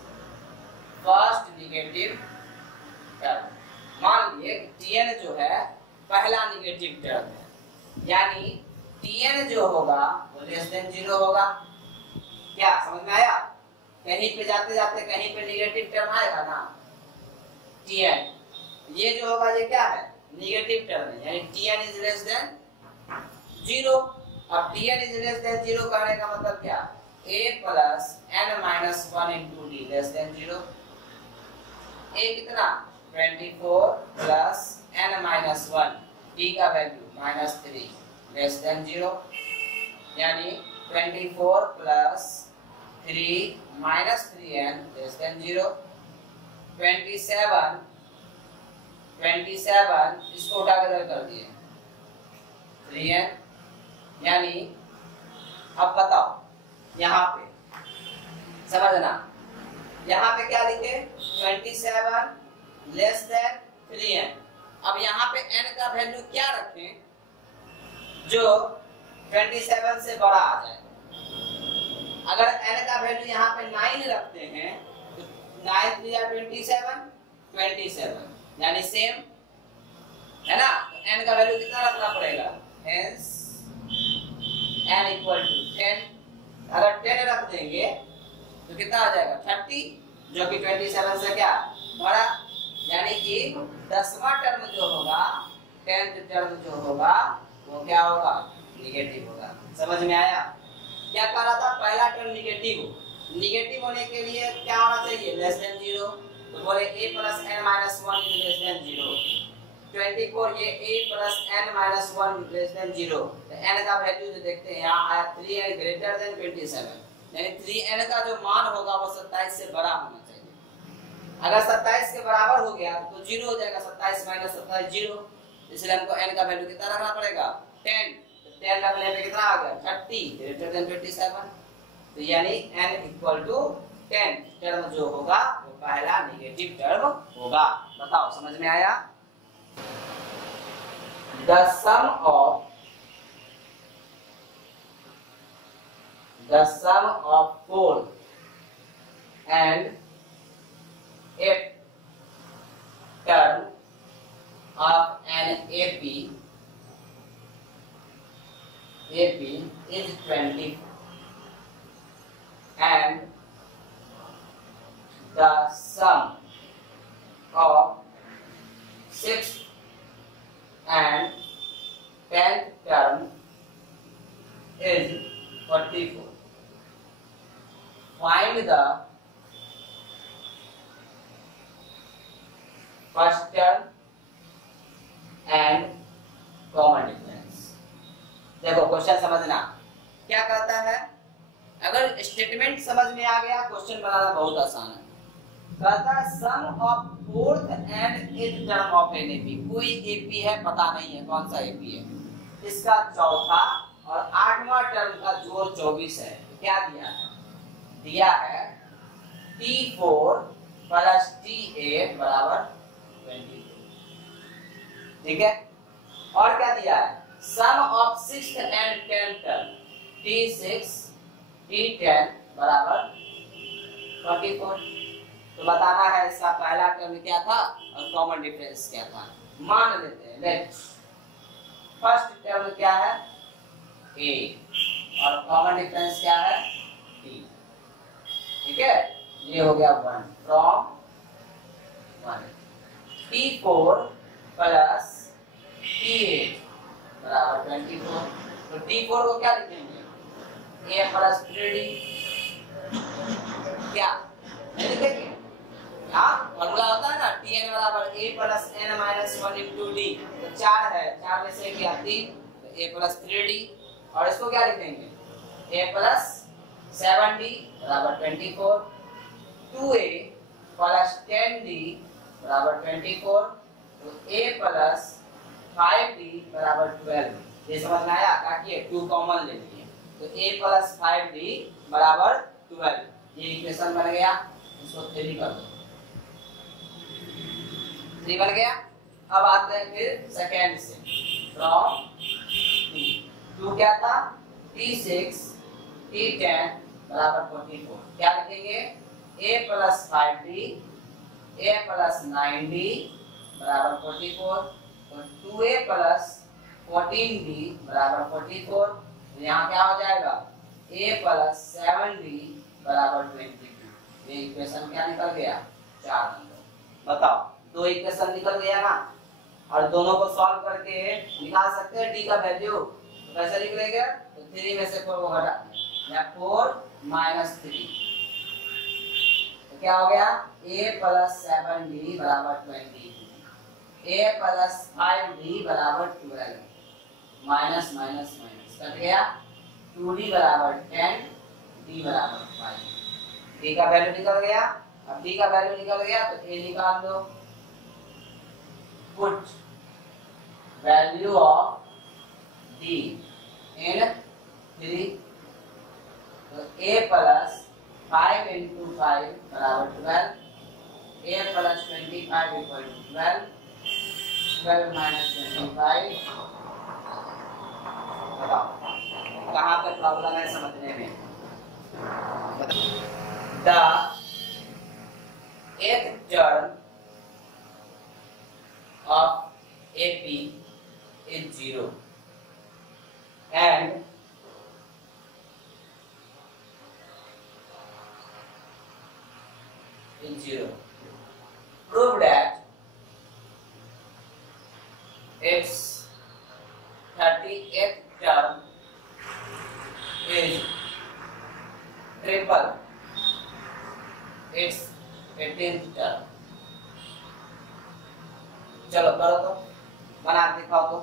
first negative term. मान लिए Tn जो है पहला नेगेटिव टर्म है, यानी Tn जो होगा वो लेस देन 0 होगा। क्या समझ में आया? कहीं पे जाते जाते कहीं पे नेगेटिव टर्म आएगा ना, Tn ये जो होगा ये क्या है, नेगेटिव टर्म है, यानी Tn इज लेस देन 0। अब Tn इज लेस देन 0 कहने का मतलब क्या, a plus n minus 1 into D less than 0। a कितना 24 प्लस n माइनस 1, d का वैल्यू -3 लेस देन 0, यानी 24 plus 3 minus 3n less than 0। 27 इसको उठा के कर दिए 3n, यानी अब बताओ यहाँ पे समझना, यहाँ पे क्या लिखे 27 लेस देन 3n। अब यहाँ पे n का वैल्यू क्या रखें जो 27 से बड़ा आ जाए। अगर n का वैल्यू यहाँ पे 9 रखते हैं तो 9 3 या 27 यानी सेम है ना। तो n का वैल्यू कितना रखना पड़ेगा, हेंस n इक्वल टू 10। अगर 10 रख देंगे तो कितना आ जाएगा 30, जो कि 27 से क्या बड़ा, यानी कि 10वां टर्म जो होगा, 10th टर्म जो होगा वो क्या होगा, नेगेटिव होगा। समझ में आया? क्या कह रहा था, पहला टर्म नेगेटिव हो, नेगेटिव होने के लिए क्या होना चाहिए, लेस देन 0। तो बोले a plus n minus 1 is less than 0। 24 ये a plus n minus 1 less than 0। तो n का वैल्यू जो देखते हैं यहाँ आया 3n ग्रेटर देन 27, यानी 3n का जो मान होगा वो 27 से बड़ा होना चाहिए। अगर 27 के बराबर हो गया तो 0 हो जाएगा, 27 माइनस 27 0। इसलिए हमको n का वैल्यू कितना रखना पड़ेगा 10। तो 10 रखने पे कितना आ गया 30 ग्रेटर देन 27। तो यानी n इक्वल टू 10 टर्म जो होगा वो पहला नेगेटिव टर्म होगा। बताओ समझ में आया? The sum of 4 and 8 term of an AP is 20, and the sum of 6th and 10th term is 44. Find the first term and common difference। देखो क्वेश्चन समझना क्या कहता है, अगर स्टेटमेंट समझ में आ गया क्वेश्चन बनाना बहुत आसान है। कहता है sum of 4th and 8th term of an AP, कोई एपी है पता नहीं है कौन सा एपी है, इसका चौथा और 8वां टर्म का जोड़ 24 है। क्या दिया है, दिया है T4 प्लस T8 बराबर 24। ठीक है, और क्या दिया है, sum of 6th and 10th term T6 T10 बराबर 44। तो बताना है इसका पहला टर्म क्या था और कॉमन डिफरेंस क्या था। मान लेते हैं लेट फर्स्ट टर्म क्या है a और कॉमन डिफरेंस क्या है t। ठीक है, ये हो गया 1 फ्रॉम 1। t4 प्लस t8 बराबर 24। तो t4 को क्या लिखेंगे a प्लस 3d, क्या नहीं लिखेंगे, हाँ फॉर्मूला होता है ना Tn बराबर a plus n minus 1 into D. तो 4 है, 4 में से क्या 3, तो a प्लस 3d, और इसको क्या लिखेंगे a प्लस 7d बराबर 24। 2a प्लस 10d बराबर 24, तो a प्लस 5d बराबर 12। ये समझ में आया? ताकि 2 कॉमन ले लिए, तो a प्लस 5d बराबर 12, ये इक्वेशन बन गया। इसको 3 कर दो, 3 बन गया। अब आते हैं फिर सेकेंड से, फ्रॉम 2 क्या था? t6 t10 बराबर 44। क्या लिखेंगे? a plus 5d a plus 9d बराबर 44, तो 2a प्लस 14d बराबर 44। तो यहाँ क्या हो जाएगा? a प्लस 7d बराबर 22। ये इक्वेशन क्या निकल गया? 4 नंबर। बताओ, 2 इक्वेशन निकल गया ना, और दोनों को सॉल्व करके निकाल सकते हैं d का वैल्यू। तो कैसे निकलेगा? तो 3 में से 4 को घटा दें, 4 माइनस 3, तो क्या हो गया? a प्लस 7d बराबर 20, a प्लस 5d बराबर 12, माइनस माइनस माइनस कट गया, 2d बराबर 10, d बराबर 5। d का वैल्यू निकल गया। अब d का वैल्यू निकल गया तो a निकाल दो। पुट वैल्यू ऑफ d इन 3, तो a प्लस 5 into 5 बराबर 12, a plus 25 equal to 12, 12 minus 25। बताओ कहाँ पे प्रॉब्लम है समझने में? The eighth term of AP is 0 and is 0. Prove that its 38th term is triple its 18th term। चलो करो तो, बना के दिखाओ तो।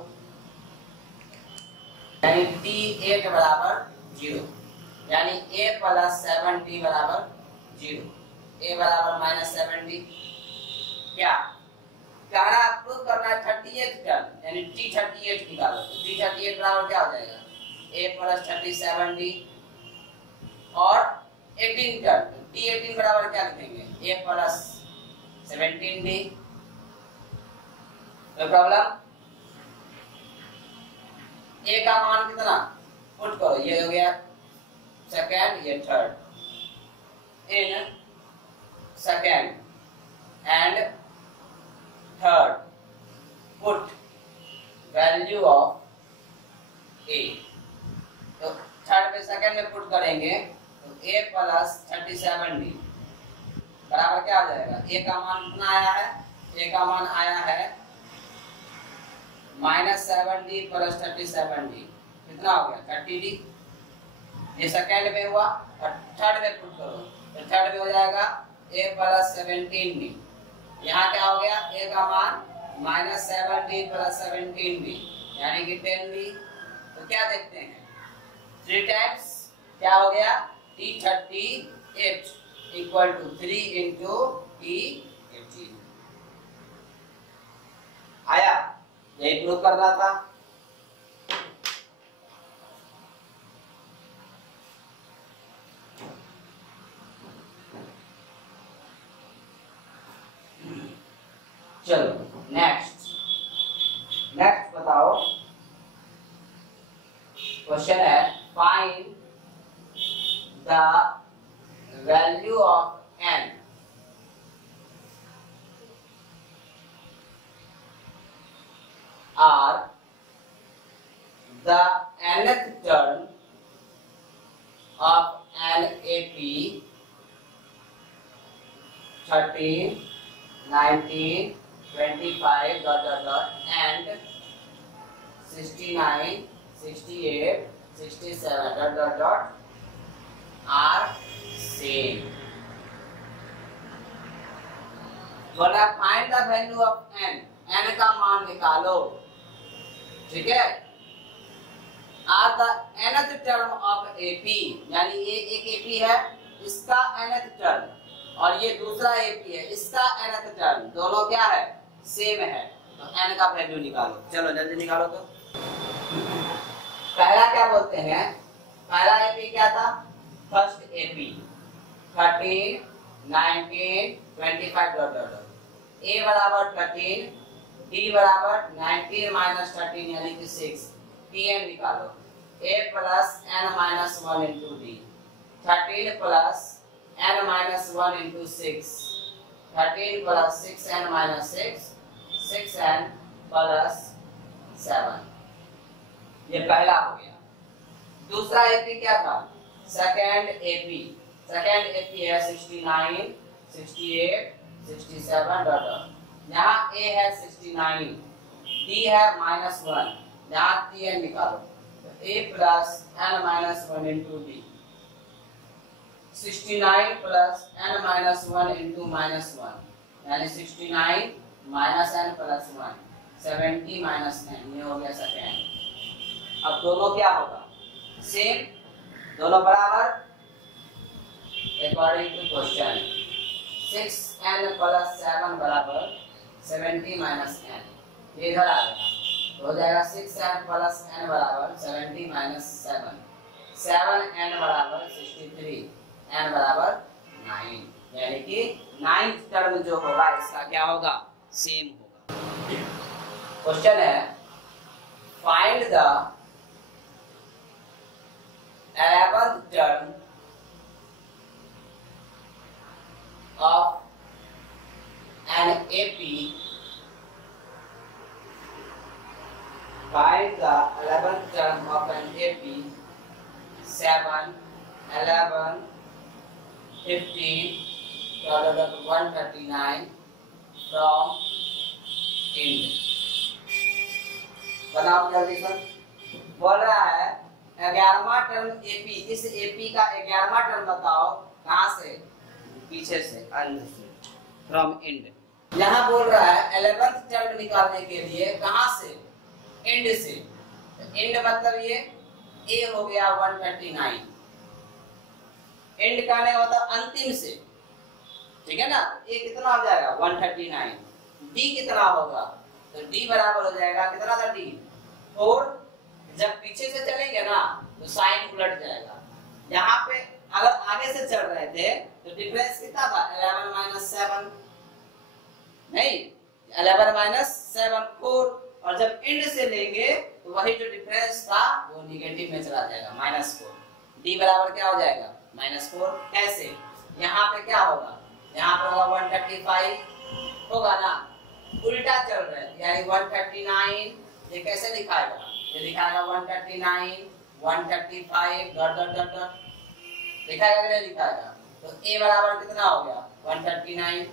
यानी t8 बराबर 0, यानी a प्लस 7t बराबर 0, a बराबर माइनस 7t। क्या कहना? प्रूव करना है 38th टर्म, यानी t38 निकालो। तो t38 बराबर क्या हो जाएगा? a प्लस 37d और 18 टर्म, t18 बराबर क्या लिखेंगे? a plus 17d। कोई प्रॉब्लम? a का मान कितना? पुट करो, ये हो गया सेकंड, ये third. In second and third put value of a। तो थर्ड पे सेकंड में पुट करेंगे तो a प्लस 37d बराबर क्या आ जाएगा? a का मान कितना आया है? a का मान आया है माइनस 7d प्लस 37d, कितना हो गया? 30d। ये सेकंड में हुआ, और थर्ड में पुट करो तो थर्ड में हो जाएगा a प्लस 17d। यहाँ क्या हो गया? a का मान माइनस 7d प्लस 17d यानी कि 10d। तो क्या देखते हैं? 3 टाइम्स क्या हो गया? t38 equal to 3 into t18 आया। यही प्रूव करना था। चलो नेक्स्ट बताओ। क्वेश्चन है फाइंड द value of n are the nth term of an AP 13, 19, 25 and 69, 68, 67 are same. बोला फाइंड द वैल्यू ऑफ n, n का मान निकालो। ठीक है? Are the nth term of AP, यानी ये एक AP है, इसका nth टर्म और ये दूसरा एपी है, इसका nth टर्म, दोनों क्या है, सेम है, तो n का वैल्यू निकालो। चलो जल्दी निकालो। तो पहला क्या बोलते हैं, पहला एपी क्या था, first AP 13 19 25 dot dot dot, a बराबर 13, डी बराबर 19 माइनस 13 यानी कि 6, tn निकालो, a plus n minus 1 into D, 13 plus n minus 1 into 6, 13 plus 6n minus 6, 6n plus 7, ये पहला हो गया। दूसरा एपी क्या था, सेकंड एपी, सेकंड एपी है 69 68 67 डॉट डॉट, यहाँ a है 69, d है -1, यहाँ tn निकालो, a plus n minus 1 into D, 69 plus n minus 1 into -1 यानी 69 माइनस n प्लस 1, 70 माइनस 9, ये हो गया सेकंड। अब दोनों क्या होगा, सेम, दोनों बराबर according to question, 6n plus 7 बराबर 70 माइनस n, ये इधर आ जाएगा तो हो जाएगा 6n प्लस n बराबर 70 माइनस 7, 7n बराबर 63, n बराबर 9, यानी कि 9th टर्म जो होगा इसका क्या होगा, सेम होगा। क्वेश्चन है find the 11th term of an AP. Find the 11th term of an AP 7, 11, 15, 139 from end. बनाओ जल्दी से। बोल रहा है 11वां टर्म एपी, इस एपी का 11वां टर्म बताओ, कहां से, पीछे से, अंत से, फ्रॉम एंड। यहाँ बोल रहा है 11th टर्म निकालने के लिए कहां से, एंड से, एंड मतलब ये ए हो गया 139, एंड का नहीं होता अंतिम से, ठीक है ना, ए कितना हो जाएगा 139, डी कितना होगा, तो डी बराबर हो जाएगा कितना था, डी 4, जब पीछे से चलेंगे ना तो साइन उलट जाएगा, यहाँ पे अगर आगे से चल रहे थे तो डिफरेंस कितना था 11 माइनस 7, नहीं 11 माइनस 7 4, और जब एंड से लेंगे तो वही जो डिफरेंस था वो निगेटिव में चला जाएगा -4, डी बराबर क्या हो जाएगा -4। कैसे, यहाँ पे क्या होगा, यहाँ पे होगा 135 होगा ना, उल्टा चल रहा है यानी 139, ये कैसे लिखाएगा, ये लिखाएगा 139 135 डॉट डॉट डॉट डॉट, लिखाएगा कि नहीं लिखाएगा, तो a बराबर कितना हो गया 139,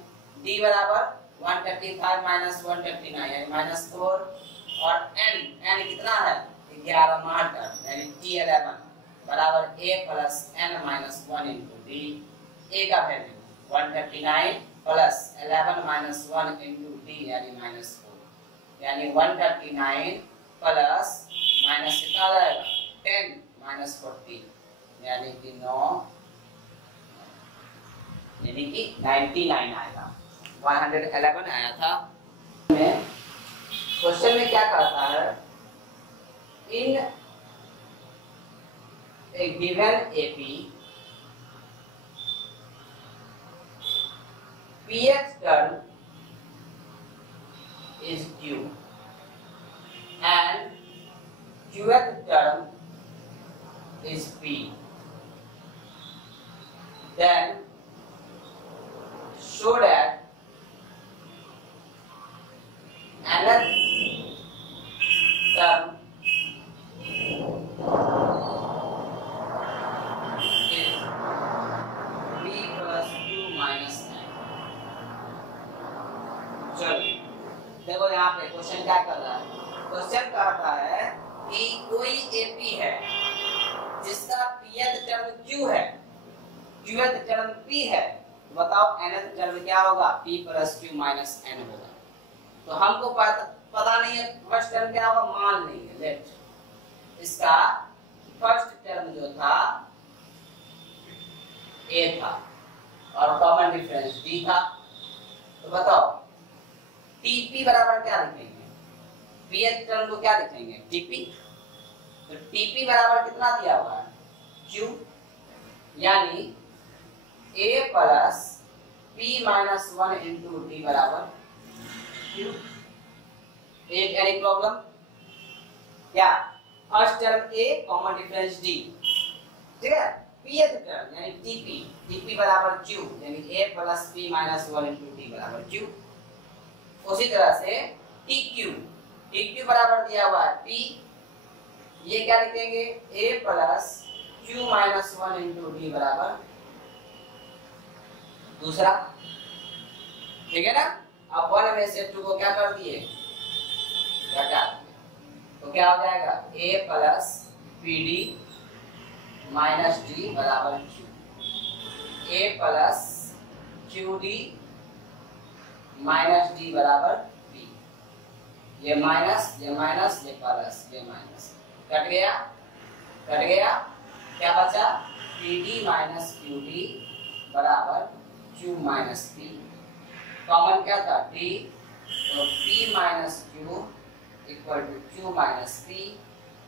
d बराबर 135 माइनस 139 यानी -4, और n कितना है 11वां टर्म यानी t11 बराबर a plus n minus 1 into d, a का value 139 plus 11 minus 1 into D यानी -4, यानी 139 प्लस माइनस कितना आ जाएगा 10 माइनस 40 यानी कि 9, यानी कि 99 आएगा, 111 आया था। क्वेश्चन में क्या कहता है, in a given AP pth term is q and qth term is p, then show that nth term is p plus 2 minus n। चलो देखो यहाँ पे क्वेश्चन क्या कर रहा है, क्वेश्चन कहता है कि कोई एपी है जिसका pth टर्म q है, qth टर्म p है, बताओ nth टर्म क्या होगा, p plus q minus n होगा। तो हमको पता नहीं है फर्स्ट टर्म क्या होगा, मान लेंगे, लेट इसका फर्स्ट टर्म जो था a था, और कॉमन डिफरेंस डी था। तो बताओ टीपी बराबर क्या लिखेंगे, पीएच टर्म को क्या लिखेंगे, टीपी। तो टीपी बराबर कितना दिया हुआ है, क्यू, यानी a plus p minus 1 into d बराबर क्यू। एक एनी प्रॉब्लम क्या, first term a common difference d, ठीक है। पीएच टर्म यानी टीपी, टीपी बराबर क्यू, यानी a plus p minus 1 into d बराबर क्यू। उसी तरह से टीक्यू, टीक्यू बराबर दिया हुआ है पी, ये क्या लिखेंगे, a plus q minus 1 into d बराबर दूसरा, ठीक है ना। अब 1 में से 2 को क्या कर दिए, घटा दिए, तो क्या हो जाएगा, a plus p d minus d बराबर q, a plus q d minus d बराबर बी। ये माइनस, ये माइनस, ये प्लस, ये माइनस, कट गया, कट गया, क्या बचा, p d minus q d बराबर क्यू माइनस पी। कॉमन क्या था, डी, तो p minus q equal to q minus p.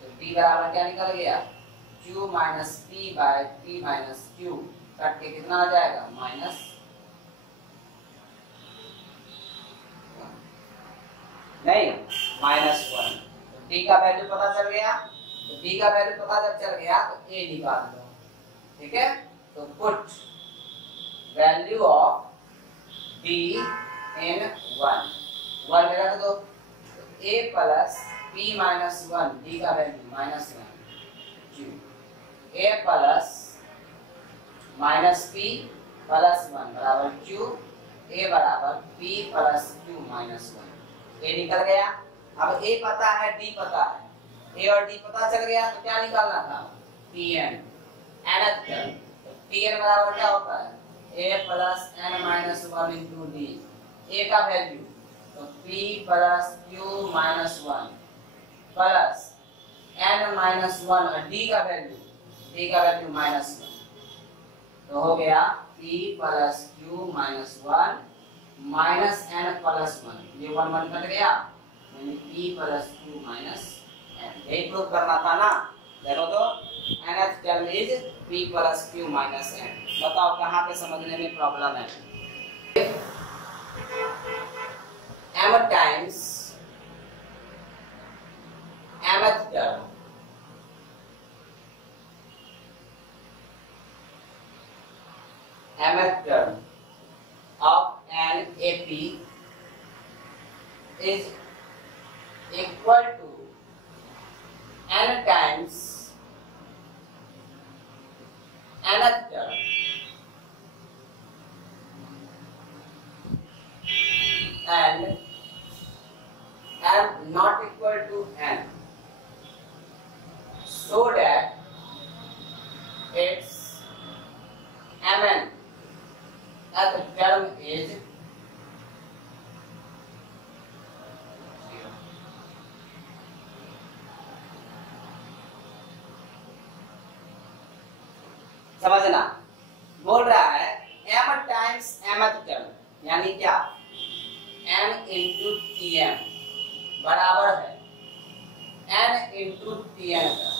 तो डी बराबर क्या निकल गया, q minus p by p minus q, cut के कितना आ जाएगा, माइनस, नहीं माइनस 1। तो डी का वैल्यू पता चल गया, तो डी का वैल्यू पता जब चल गया तो ए निकाल दो, ठीक है। तो पुट वैल्यू ऑफ डी इन 1 में रख दो, तो a plus p minus 1, D का value minus 1 Q, a plus minus P plus 1 बराबर क्यू, ए बराबर पी प्लस क्यू माइनस 1, ए निकल गया। अब ए पता है, डी पता है, ए और डी पता चल गया, तो क्या निकालना था, टीएन, nth टर्म। तो टीएन बराबर क्या होता है, a plus n minus 1 into d, a का वैल्यू तो p plus q minus 1 plus n minus 1 और डी का वैल्यू माइनस 1, तो हो गया p plus q minus 1 minus n plus 1, ये 1 1 कट गया, यानी p plus q minus n. यही प्रूव करना था ना, देखो तो nth term is p plus q minus n। बताओ कहाँ पे समझने में प्रॉब्लम है। m times mth term of an AP is equal to n times nth term and m not equal to n, so that its mn at the term is 0. समझना, बोल रहा है m टाइम्स mth टर्म, यानी क्या, m into tm बराबर है n into tn का।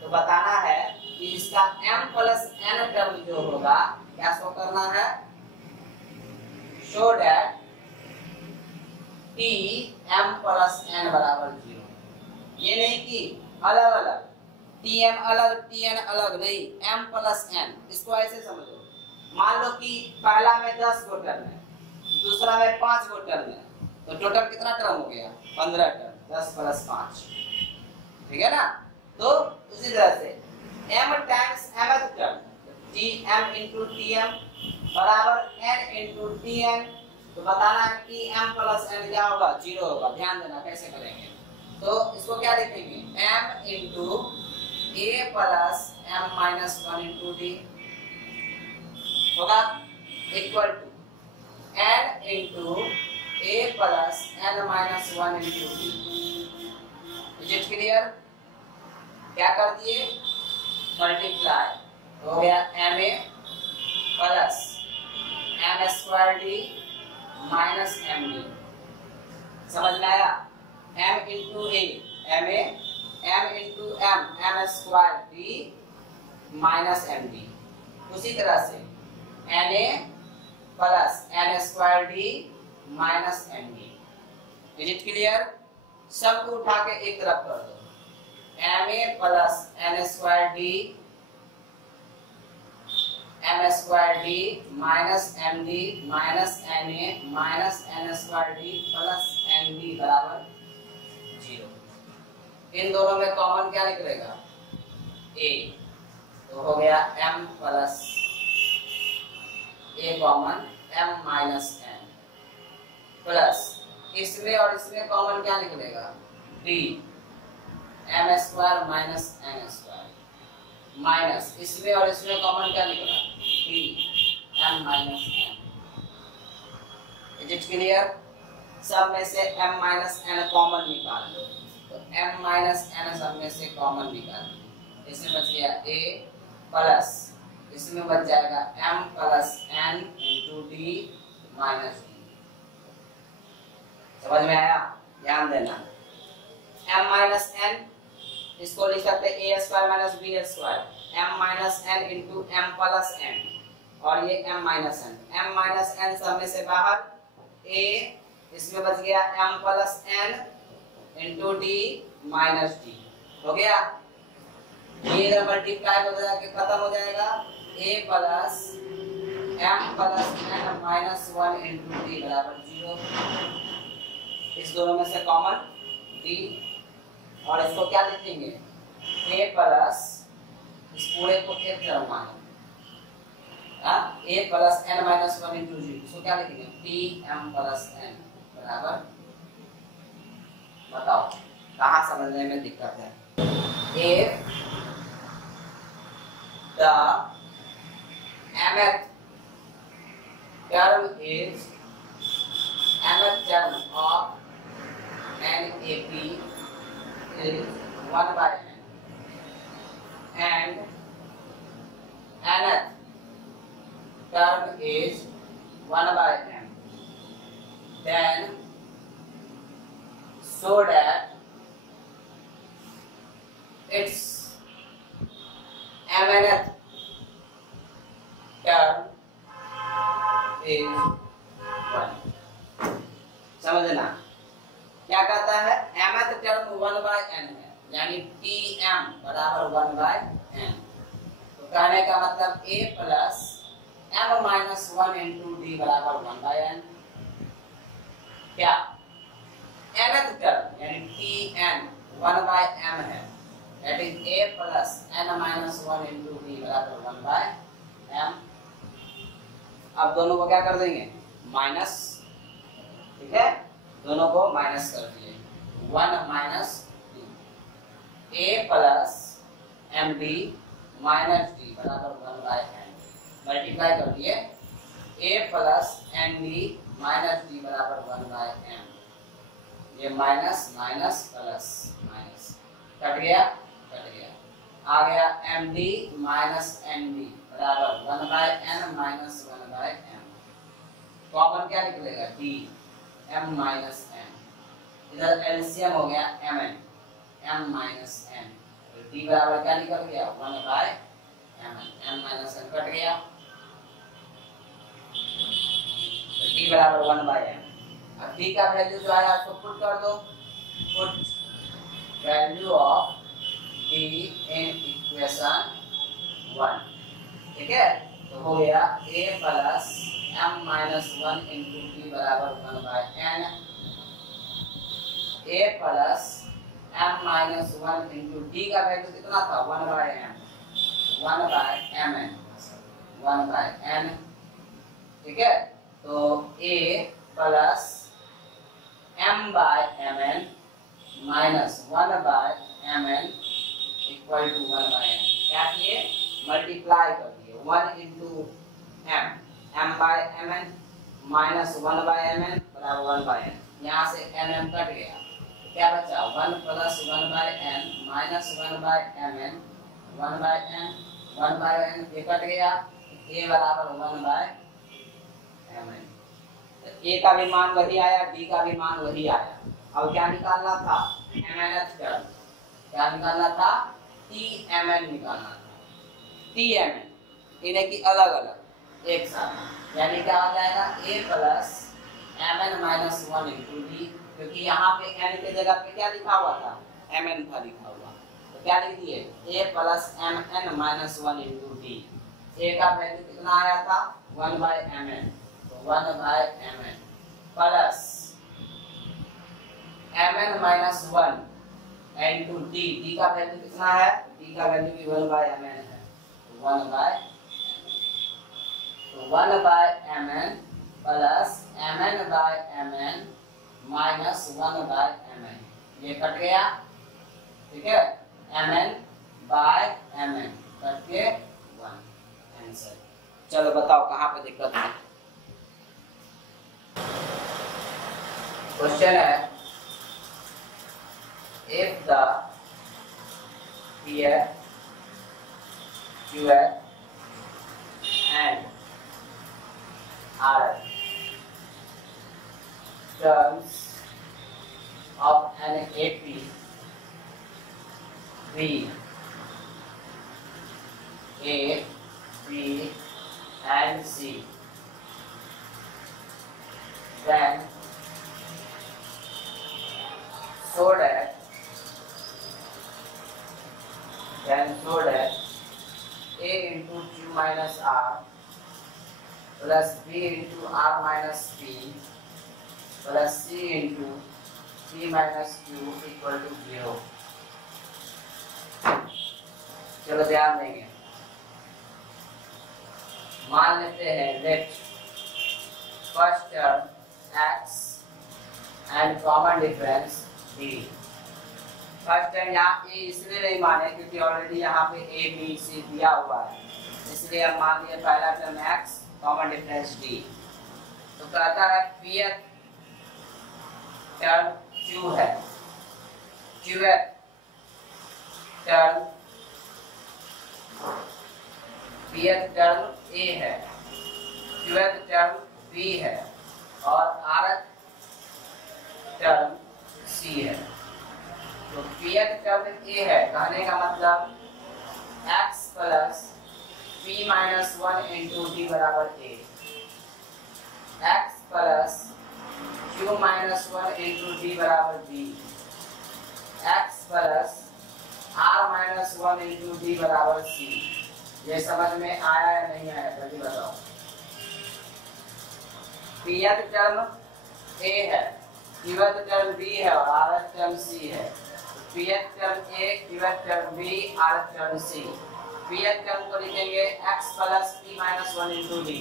तो बताना है कि इसका m प्लस n टर्म जो होगा क्या शो करना है, show that t m plus n बराबर 0। ये नहीं कि अलग अलग, tm अलग tn अलग नहीं, m प्लस n, इसको ऐसे समझो। मान लो कि पहला में 10 गो टर्म है, दूसरा में 5 गो टर्म है, तो टोटल कितना टर्म हो गया, 15 टर्म, 10 प्लस 5, ठीक है ना। तो उसी तरह से m times mth term tm into tm बराबर n इंटू tn। तो बताना है कि m प्लस n क्या होगा, 0 होगा। ध्यान देना कैसे करेंगे, तो इसको क्या लिखेंगे, m into a plus m minus 1 into d होगा equal to n into a plus n minus 1 into d। Is it clear? क्या कर दिए, मल्टीप्लाई, हो गया ma plus m square d minus m d. समझ में आया? m into a m a, m into m m square d minus m d. उसी तरह से n a plus n square d minus m D. Is it clear? सबको उठा के एक तरफ कर दो, m a plus n square d m square d minus m d minus n a minus n square d plus n d बराबर 0। इन दोनों में कॉमन क्या निकलेगा? ए। तो हो गया m plus a common m minus n plus इसमें और इसमें कॉमन क्या निकलेगा? d m square minus n square minus इसमें और इसमें कॉमन क्या निकला? d m minus n। Is it clear? सब में से m माइनस n कॉमन निकाल लो। तो m माइनस n सब में से कॉमन निकाल लो। इसमें बच गया a प्लस इसमें बच जाएगा m plus n into D minus D. समझ में आया? ध्यान देना, m माइनस n इसको लिख सकते हैं a square minus b square, m minus n into m plus n और ये m माइनस n सब में से बाहर a, इसमें बच गया m plus n into D minus D. हो गया? ये इधर मल्टीप्लाई हो जाएगा, खत्म हो जाएगा। a plus m plus n minus 1 into d बराबर 0। इस दोनों में से कॉमन d और इसको क्या लिखेंगे? a प्लस इस पूरे को एक तरफ मानेंगे, a plus n minus 1 into g. इसको क्या लिखेंगे? p m प्लस n बराबर, बताओ कहाँ समझने में दिक्कत है? if the mth term is mth term of NAP is 1 by n and nth term is 1 by m, then so that its mnth term is 1। समझना क्या कहता है? mth टर्म 1 by n है, यानी tm बराबर 1 by n। तो कहने का मतलब a plus m minus 1 into d बराबर 1 by n। क्या nth टर्म यानी tn 1 by m है, that is a plus n minus 1 into d बराबर 1 by m। अब दोनों को क्या कर देंगे? माइनस। ठीक है, दोनों को माइनस कर दिए, 1 minus a plus m d minus d बराबर 1 बाय n। मल्टीप्लाई कर दिए, a plus n d minus d बराबर 1 बाय m। ये minus minus plus minus cut गया, आ गया m d minus n d बराबर 1 by n minus 1 by m। Common क्या निकलेगा? d m minus n। इधर एलसीएम हो गया mn, m माइनस n। तो d बराबर क्या निकल गया? 1 by mn, m minus n cut गया, तो d बराबर 1 बाय m। अब d का वैल्यू जो आया उसको पुट कर दो, put value of d in equation 1। ठीक है, तो हो गया a plus m minus 1 into d बराबर 1 by n, a plus m minus 1 into d का वैल्यू कितना था? 1 by m, 1 by mn, 1 by n। ठीक है, तो a plus m by mn minus 1 by mn equal to 1 by n। क्या किए? Multiply कर दिए, 1 into m, m by mn minus 1 by mn बराबर 1 बाय n। यहाँ से nm कट गया, क्या बचा? 1 plus 1 by n minus 1 by mn, 1 by n, 1 by n ये कट गया, a बराबर 1 बाय mn। ए का भी मान वही आया, बी का भी मान वही आया। अब क्या निकालना था? mnth term. क्या निकालना था? tmn निकालना था। tmn इन्हें की अलग अलग एक साथ, यानी क्या हो जाएगा? a plus mn minus 1 into D, क्योंकि यहाँ पे n के जगह पे क्या लिखा हुआ था? mn था लिखा हुआ, तो क्या लिख दिए? a plus mn minus 1 into d. a का वैल्यू कितना आया था? 1 बाय mn, तो 1 by mn plus mn minus 1 into d. D का वैल्यू कितना है? डी का वैल्यू भी 1 बाय mn है, तो 1 बाय, तो 1 by mn plus mn by mn minus 1 by mn, ये कट गया, ठीक है? mn बाय mn कट के 1 आंसर। चलो बताओ कहाँ पे दिक्कत है? क्वेश्चन है, if the here QR and R terms of an AP B, A, B and C, then so that A into Q minus R plus B into R minus P plus C into P minus Q equal to 0। चलो ध्यान देंगे, मान लेते हैं let first term x and common difference d। First term यहाँ a इसलिए नहीं माने क्योंकि ऑलरेडी यहाँ पे a b c दिया हुआ है, इसलिए हम मान लिए पहला term x common difference d। तो कहता है pth टर्म q है, qth term pth term a है, qth टर्म b है और rth टर्म c है। तो pth टर्म a है, कहने का मतलब x plus p minus 1 into d बराबर a, x plus q minus 1 into d बराबर b, x plus r minus 1 into d बराबर c। ये समझ में आया या नहीं आया जल्दी बताओ। pth टर्म a है, qth टर्म b है और rth टर्म c है। pth term a, qth term b, rth term c। pth term को लिखेंगे x plus p minus 1 into D,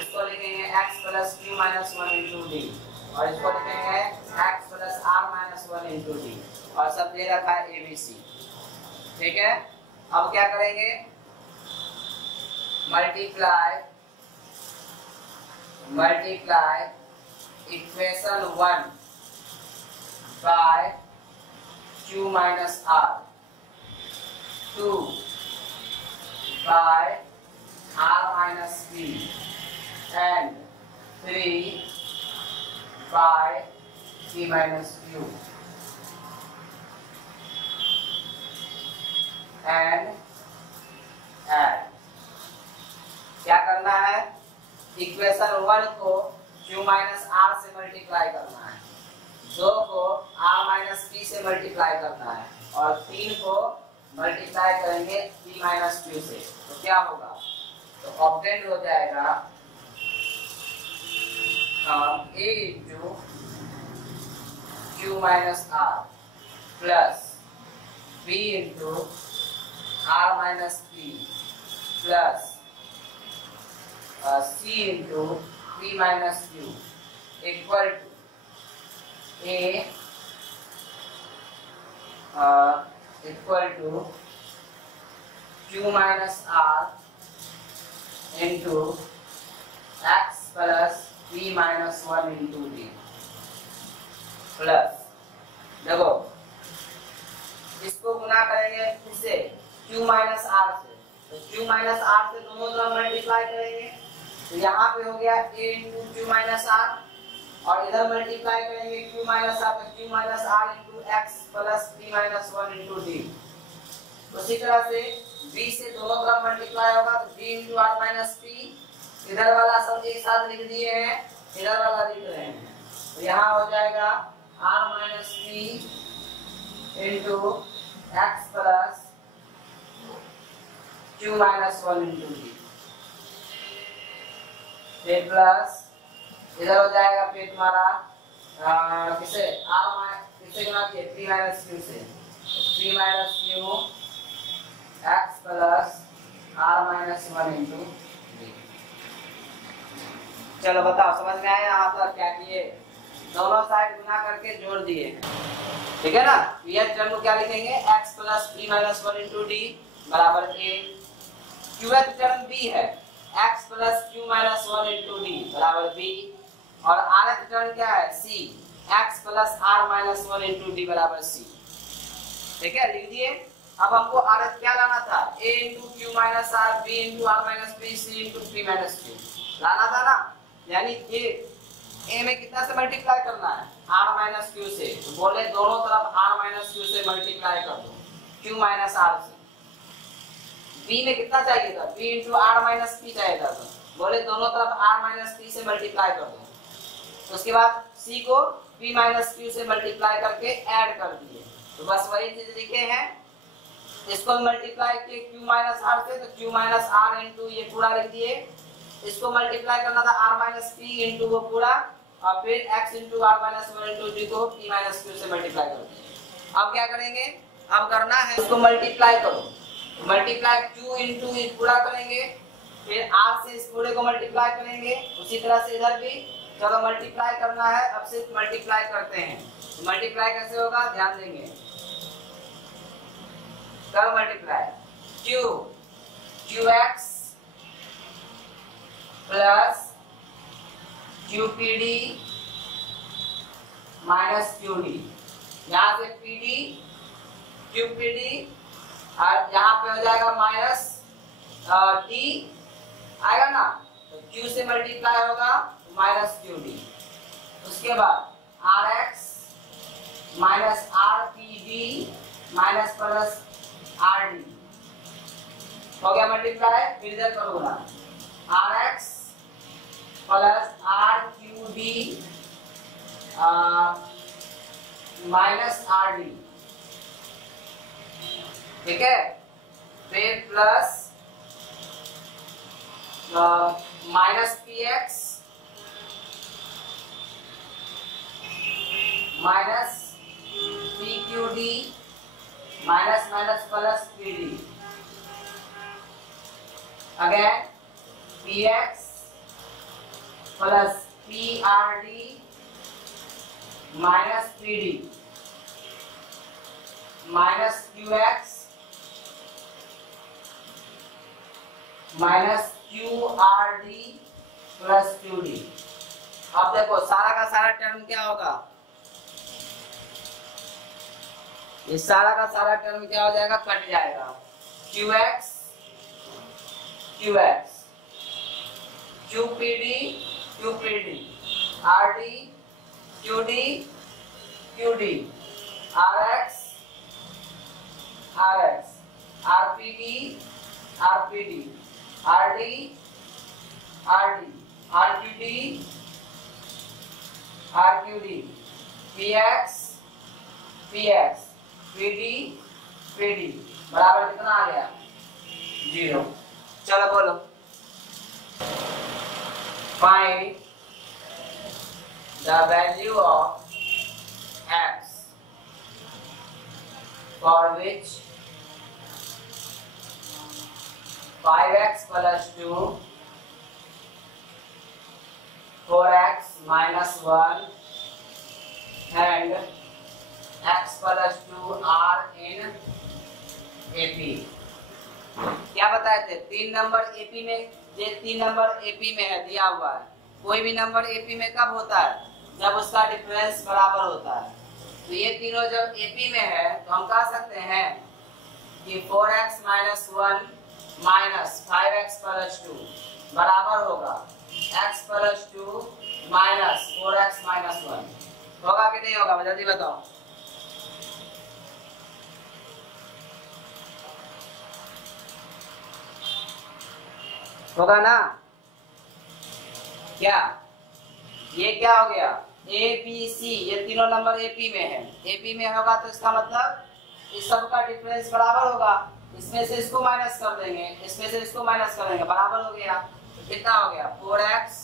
इसको लिखेंगे x plus q minus 1 into D और इसको लिखेंगे x plus r minus 1 into D और सब दे रखा है abc। ठीक है, अब क्या करेंगे? Multiply equation 1 by q minus r, 2 by r minus p and 3 by p minus q and add. क्या करना है? इक्वेशन 1 को q माइनस r से मल्टीप्लाई करना है, 2 को r माइनस p से मल्टीप्लाई करना है और 3 को मल्टीप्लाई करेंगे p माइनस q से। तो क्या होगा? तो ऑब्टेंड हो जाएगा a into q minus r plus b into r minus p plus c into p minus q equal to a equal to q minus r into x plus p minus 1 into d plus, देखो इसको गुना करेंगे किससे? q minus r से, तो q minus r से दोनों तरफ multiply करेंगे तो यहाँ पे हो गया a into q minus r, और इधर मल्टीप्लाई करेंगे q माइनस आर, तो q minus r into x plus p minus 1 into d. उसी तरह से b से दोनों तरफ मल्टीप्लाई होगा, तो b into r minus p, इधर वाला सब एक साथ लिख दिए हैं, इधर वाला लिख रहे हैं, तो यहाँ हो जाएगा r minus p into x plus q minus 1 into d, फिर प्लस इधर हो जाएगा फिर तुम्हारा किसे किसे गुना किए पी माइनस क्यू से, p minus q x plus r minus 1 into d. चलो बताओ समझ में आया यहाँ तक क्या किए? दोनों साइड गुना करके जोड़ दिए, ठीक है ना। ये टर्म को क्या लिखेंगे x plus p minus 1 into d बराबर a, क्यूएथ टर्म b है x plus q minus 1 into d बराबर b, और rth टर्म क्या है c x plus r minus 1 into d बराबर c, ठीक है लिख दिए। अब हमको rth क्या लाना था a into q minus r, b into r minus p, c into p minus q लाना था ना, यानी ये a में कितना से मल्टीप्लाई करना है r माइनस क्यू से, तो बोले दोनों तरफ r माइनस क्यू से मल्टीप्लाई कर दो q माइनस r से। b में कितना चाहिए था b into r minus p चाहिए था, तो बोले दोनों तरफ r माइनस पी से मल्टीप्लाई कर दो, तो उसके बाद c को p माइनस क्यू से मल्टीप्लाई करके ऐड कर दिए, तो बस वही चीज लिखे हैं। इसको मल्टीप्लाई किए q माइनस r से, तो q माइनस r इंटू ये पूरा लिख दिए, इसको मल्टीप्लाई करना था r माइनस p इंटू वो पूरा, और फिर x into r minus 1 into d को p माइनस क्यू से मल्टीप्लाई कर दिए। अब क्या करेंगे, अब करना है इसको मल्टीप्लाई करो, मल्टीप्लाई q इंटू ये पूरा करेंगे, फिर r से इस पूरे को मल्टीप्लाई करेंगे, उसी तरह से इधर भी चलो मल्टीप्लाई करना है। अब सिर्फ मल्टीप्लाई करते हैं, तो मल्टीप्लाई कैसे होगा ध्यान देंगे, करो multiply qx plus QPD minus QD, यहाँ से PD QPD और यहाँ पे हो जाएगा माइनस D आएगा ना, तो Q से मल्टीप्लाई होगा माइनस QD, उसके बाद RX minus RPD minus plus RD हो गया मल्टीप्लाई, फिर इधर करो ना RX plus RQD minus RD, ठीक है, फिर plus minus PX minus PQD minus minus plus PD, again PX plus PRD minus PD minus QX minus QRD plus QD। अब देखो सारा का सारा टर्म क्या होगा, ये सारा का सारा टर्म क्या हो जाएगा, कट जाएगा, QX QX QPD QPD RD QD QD RX RX RPD RPD RD RD RQD RQD PX PX PD PD बराबर कितना आ गया 0। चलो बोलो find the value of x for which 5x plus 2 4x minus 1 and x plus 2 are in AP। क्या बताए थे 3 number AP में, ये 3 नंबर AP में है दिया हुआ है, कोई भी नंबर AP में कब होता है जब उसका डिफरेंस बराबर होता है, तो ये तीनों जब AP में है तो हम कह सकते हैं कि 4x minus 1 minus 5x plus 2 बराबर होगा x plus 2 minus 4x minus 1 होगा कि नहीं होगा, जल्दी बताओ। होगा ना? क्या ये क्या हो गया, ए बी सी, ये तीनों नंबर एपी में है। एपी में होगा तो इसका मतलब इस सब का डिफरेंस बराबर होगा। इसमें से इसको माइनस कर देंगे, इसमें से इसको माइनस कर देंगे, बराबर हो गया। तो कितना हो गया, 4x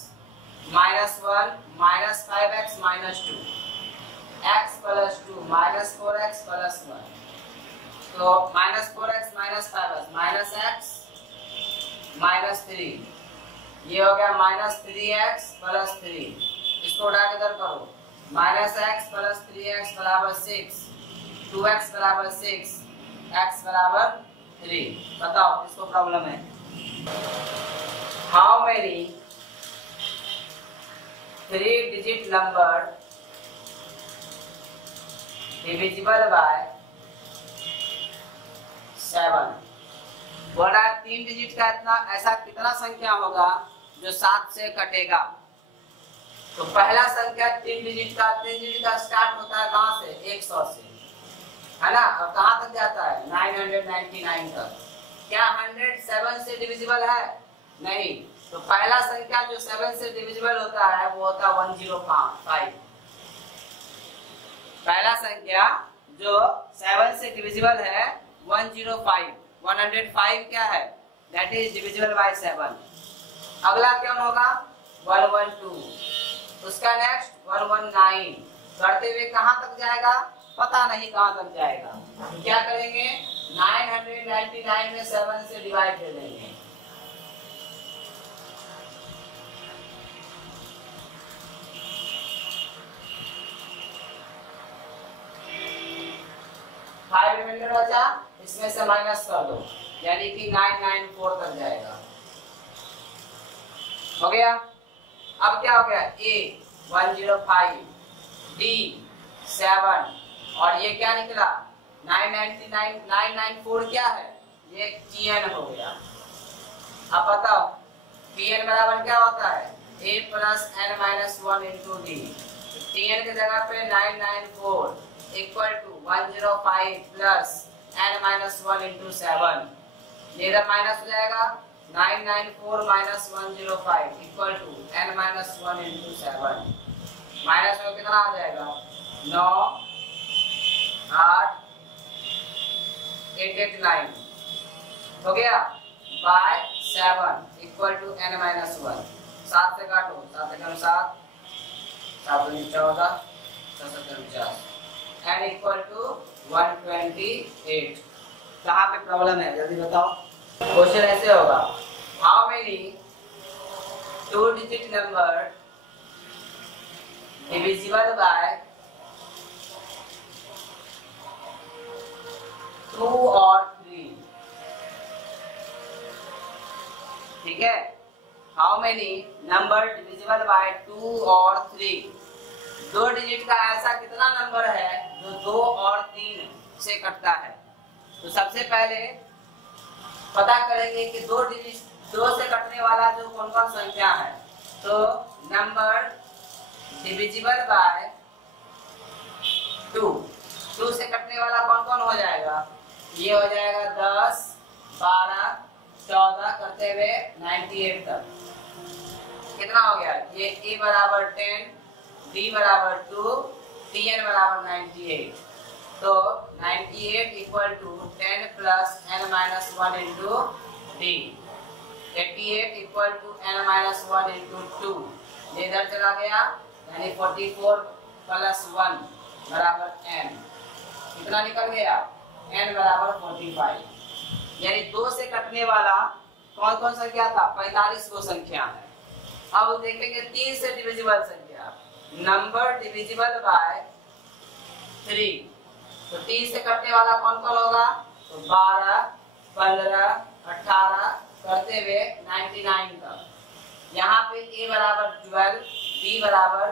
minus 1 minus 5x minus 2, x plus 2 minus 4x plus 1। तो minus 4x minus 5x minus x minus 3, ये हो गया माइनस 3x प्लस 3। इसको उठा के इधर करो, माइनस x प्लस 3x बराबर 6, 2x बराबर 6, x बराबर 3। बताओ इसको प्रॉब्लम है। How many 3 digit number divisible by 7। बोला 3 डिजिट का इतना ऐसा कितना संख्या होगा जो 7 से कटेगा। तो पहला संख्या 3 डिजिट का स्टार्ट होता है कहां से, 100 से, है ना, और कहां तक जाता है, 999 तक। क्या 100 7 से डिविजिबल है? नहीं। तो पहला संख्या जो 7 से डिविजिबल होता है वो होता है 105। पहला संख्या जो 7 से डिविजिबल है 105, 105 क्या है, दैट इज डिविजिबल बाय 7। अगला क्या होगा, 112, उसका नेक्स्ट 119, बढ़ते हुए कहां तक जाएगा, पता नहीं कहां तक जाएगा। तो क्या करेंगे, 999 में 7 से डिवाइड कर देंगे। फाइव रिमाइंडर बचा, इसमें से माइनस कर दो, यानी कि 994 तक जाएगा। हो गया। अब क्या हो गया, ए 105, डी 7, और ये क्या निकला 999, 994 क्या है, ये टीएन हो गया। अब बताओ टीएन बराबर क्या होता है, a plus n minus 1 into d. T n की जगह पे 994 equal to 105 plus n minus 1 into 7, इधर माइनस हो जाएगा, 994 minus 105 equal to n minus 1 into 7, minus में कितना आ जाएगा, 9 8 889 हो गया, by 7 equal to n minus 1। 7 से काटो, 7 से कम 7, 7 दूनी 14, 7 से कम 50, n इक्वल टू 128। कहाँ पे प्रॉब्लम है जल्दी बताओ। क्वेश्चन ऐसे होगा, how many 2 digit number divisible by 2 और 3। ठीक है, how many number divisible by 2 और 3। 2 डिजिट का ऐसा कितना नंबर है जो 2 और 3 से कटता है। तो सबसे पहले पता करेंगे कि 2 डिजिट 2 से कटने वाला जो कौन कौन संख्या है। तो नंबर डिविजिबल बाय 2 से कटने वाला कौन कौन हो जाएगा, ये हो जाएगा 10 12 14 करते हुए 98 तक। कितना हो गया, ये ए बराबर 10, डी बराबर 2, टीएन बराबर 98। तो 98 equal to 10 plus n minus 1 into d, 88 equal to n minus 1 into 2, इधर चला गया, यानी 44 प्लस 1 बराबर n। कितना निकल गया, n बराबर 45। यानी 2 से कटने वाला कौन कौन संख्या था, 45 को संख्या है। अब देखेंगे 3 से डिविजिबल संख्या, नंबर डिविजिबल बाय 3। तो 3 से कटने वाला कौन कौन होगा, तो 12 15 18 करते हुए 99 तक। यहाँ पे a बराबर 12, b बराबर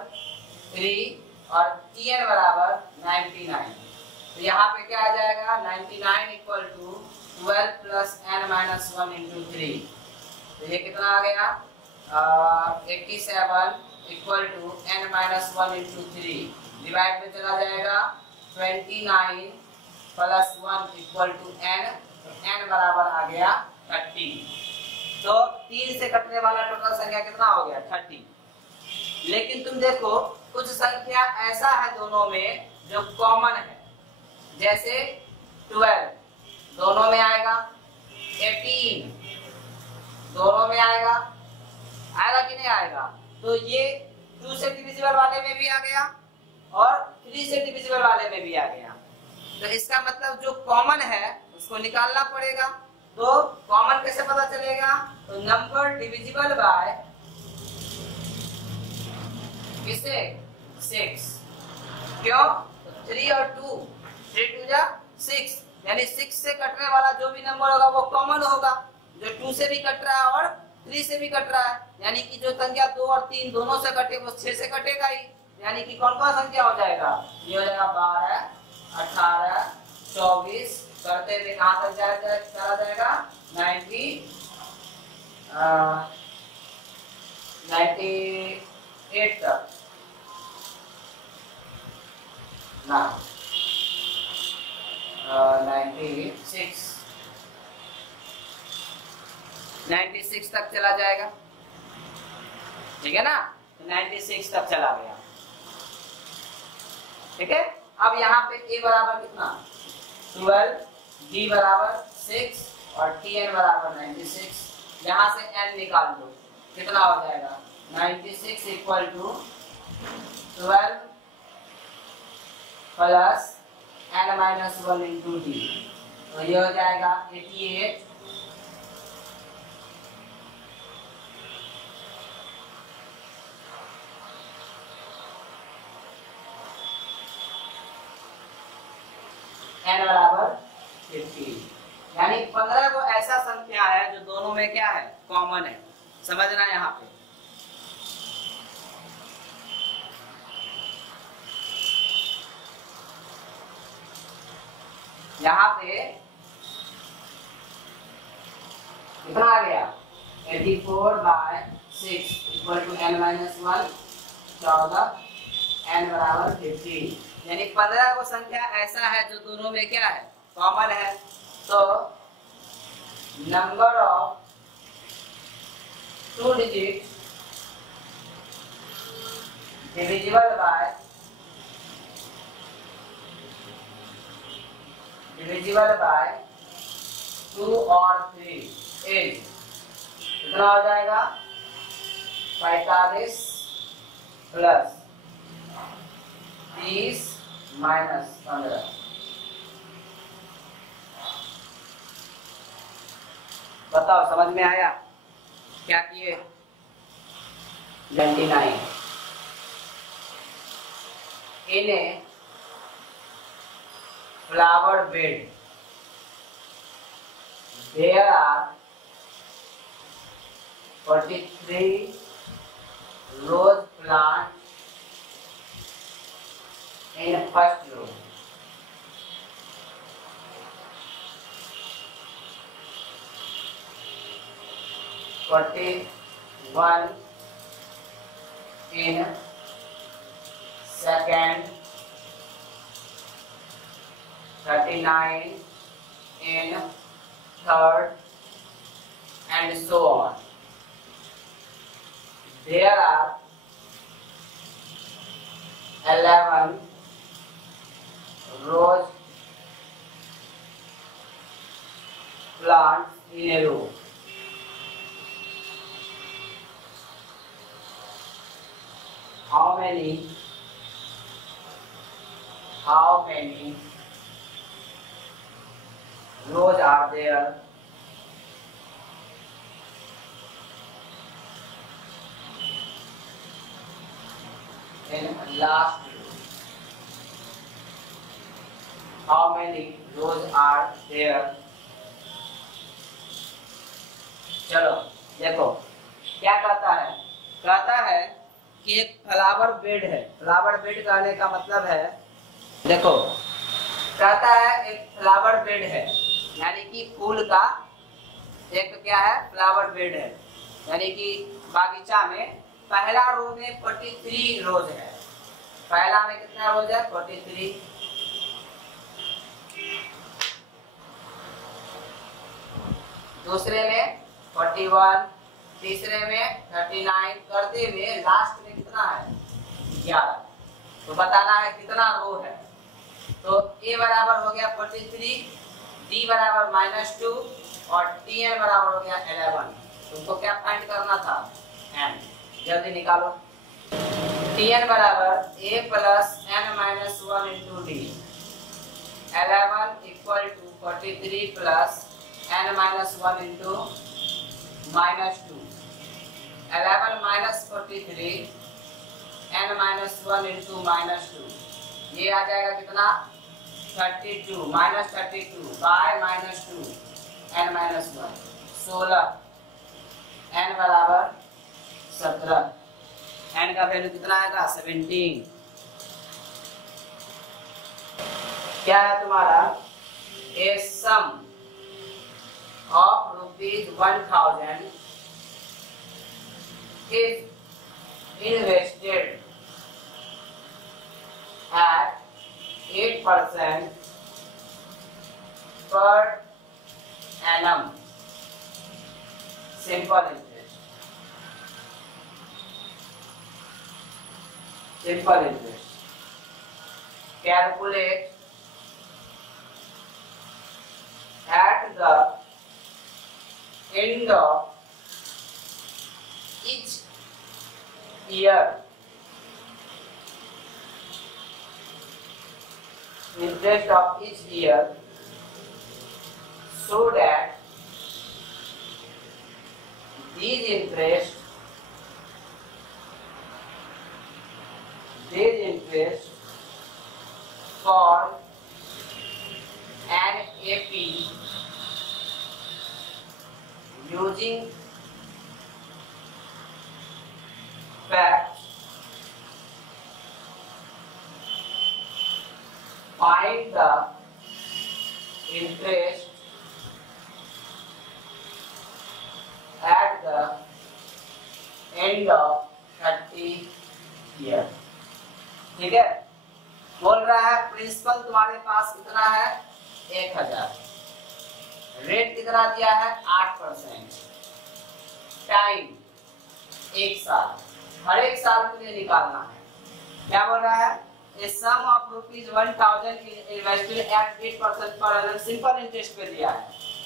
3 और tn बराबर 99। तो यहाँ पे क्या आ जाएगा, 99 equal to 12 plus n minus 1 into 3। तो ये कितना आ गया, 87 equal to n minus 1 into 3 divide में चला जाएगा 29 प्लस 1 इक्वल टू n, तो n बराबर आ गया 30। तो 3 से कटने वाला टोटल संख्या कितना हो गया 30। लेकिन तुम देखो कुछ संख्या ऐसा है दोनों में जो कॉमन है, जैसे 12 दोनों में आएगा, 18 दोनों में आएगा, आएगा कि नहीं आएगा। तो ये 2 से डिविजिबल वाले में भी आ गया और 3 से डिविजिबल वाले में भी आ गया। तो इसका मतलब जो कॉमन है उसको निकालना पड़ेगा। तो कॉमन कैसे पता चलेगा, तो नंबर डिविजिबल बाय किसे 6, क्यों 3 और 2, 3 2 जा 6, यानी 6 से कटने वाला जो भी नंबर होगा वो कॉमन होगा, जो 2 से भी कट रहा है और 3 से भी कट रहा है, यानी कि जो संख्या 2 और 3 दोनों से कटे वो 6 से कटेगा ही, यानी कि कौन कौन संख्या हो जाएगा, ये हो जाएगा 12 18 24, करते हुए कहां तक चला जाएगा 98 तक ना 96 तक चला जाएगा, ठीक है ना। 96 तक चला गया, ठीक है। अब यहाँ पे a बराबर कितना 12, d बराबर 6 और tn बराबर 96। यहाँ से n निकाल दो, कितना हो जाएगा 96 equal to 12 plus n minus 1 into d, तो ये हो जाएगा 88 n बराबर 15, यानी 15 को ऐसा संख्या है जो दोनों में क्या है कॉमन है, समझना यहाँ पे। यहाँ पे कितना आ गया 84 by 6 equal to n minus 1 14, n बराबर 15, यानी 15 को संख्या ऐसा है जो दोनों में क्या है कॉमन है। तो number of 2 digit divisible by 2 और 3 8, कितना हो जाएगा 45 प्लस 30 माइनस 15, बताओ समझ में आया क्या किए 29। in a flower bed there are 43 rose plants in first row. One in second, 39 in third, and so on. There are 11 rose plants in a row. How many rows are there in last row? How many rows are there? चलो देखो क्या कहता है कि एक flower bed है। Flower bed कहने का मतलब है, देखो कहता है एक फ्लावर बेड है, यानी कि फूल का एक क्या है फ्लावर बेड है, यानी कि बागीचा में पहला रो में 43 रोज है। पहला में कितना रोज है? 43। दूसरे में 41, तीसरे में 39, करते हुए लास्ट में कितना है? 11। तो बताना है कितना रो है। तो A बराबर हो गया 43, D बराबर -2 और Tn बराबर हो गया 11। तुमको क्या फाइंड करना था? n। जल्दी निकालो। Tn बराबर A plus n minus 1 into D। 11 equal to 43 plus n minus 1 into -2। 11 minus 43 n minus 1 into -2, ये आ जाएगा कितना? 32 minus 32 by -2 n minus 1, 16। n बराबर 17। n का वैल्यू कितना आएगा? 17। क्या है तुम्हारा? ए सम of ₹1000 is invested at 8% per annum, simple interest, simple interest. Calculate at the end of each year interest of each year, so that these interest for an AP using facts, find the interest at the end of 30 year। ठीक है, बोल रहा है principal तुम्हारे पास कितना है? 1000। Rate कितना दिया है? 8%। टाइम 1 साल, हर एक साल के लिए निकालना है। क्या बोल रहा है? A sum of ₹1000 invested at 8% per annum, simple interest पे दिया है।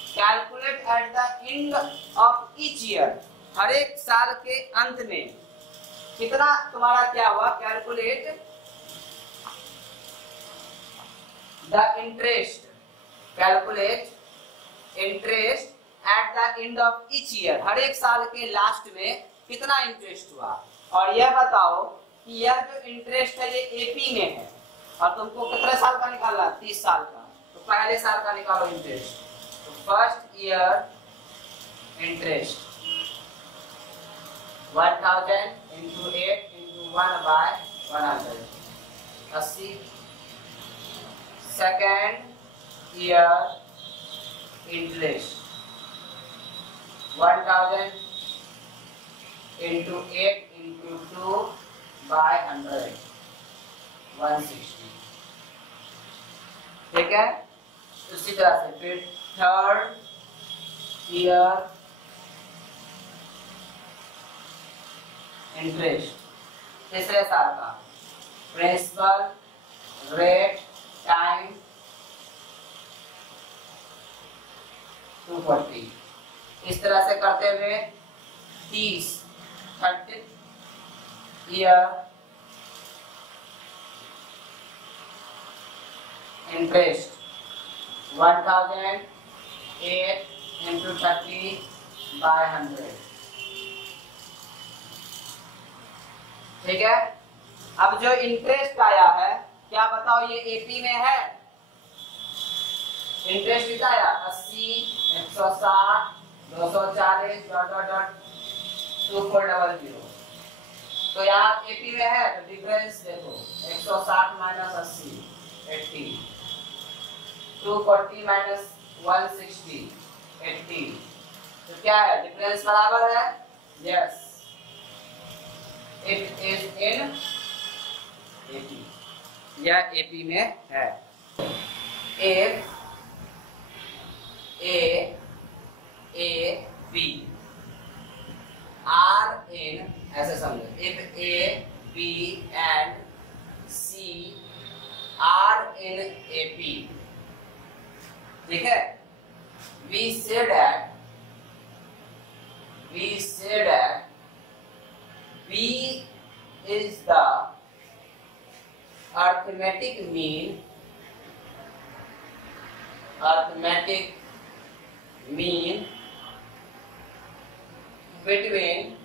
Calculate at the end of each year, हर एक साल के अंत में कितना तुम्हारा क्या हुआ? Calculate the interest, calculate interest at the end of each year, हर एक साल के लास्ट में कितना इंटरेस्ट हुआ। और यह बताओ कि यह जो इंटरेस्ट है ये एपी में है और तुमको कितने साल का निकालना है? 30 साल का। तो पहले साल का निकालो इंटरेस्ट। तो first year interest 1000 into 8 into 1/100, 80। Second year interest 1000 into 8 into 2/100, 160। ठीक है, उसी तरह से फिर थर्ड ईयर इंटरेस्ट, तीसरे साल का प्रिंसिपल, रेट, टाइम 240। इस तरह से करते हुए 30th ईयर इंटरेस्ट 1008 into 30/100। ठीक है, अब जो इंटरेस्ट आया है क्या बताओ? ये एपी में है। इंटरेस्ट कितना आया? 80, 160, 240 ... 2400। तो यहाँ एपी में है तो डिफरेंस देखो, 160 माइनस 80 80, 240 माइनस 160 80। तो क्या है? डिफरेंस बराबर है। Yes, it is in AP, यह एपी में है। If A B are in, ऐसे समझो, if A B and C are in AP, ठीक है, we say that B is the arithmetic mean between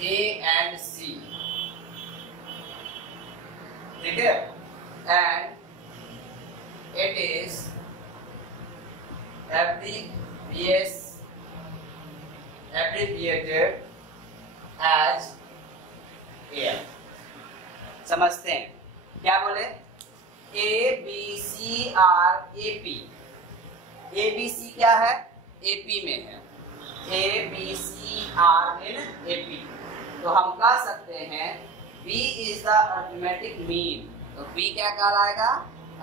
A and C, ठीक है, and it is abbreviated as AM। समझते हैं क्या बोले? A B C R A P, A B C क्या है? AP में है, A B C R in AP, तो हम कह सकते हैं B is the arithmetic mean, तो B क्या कहलाएगा?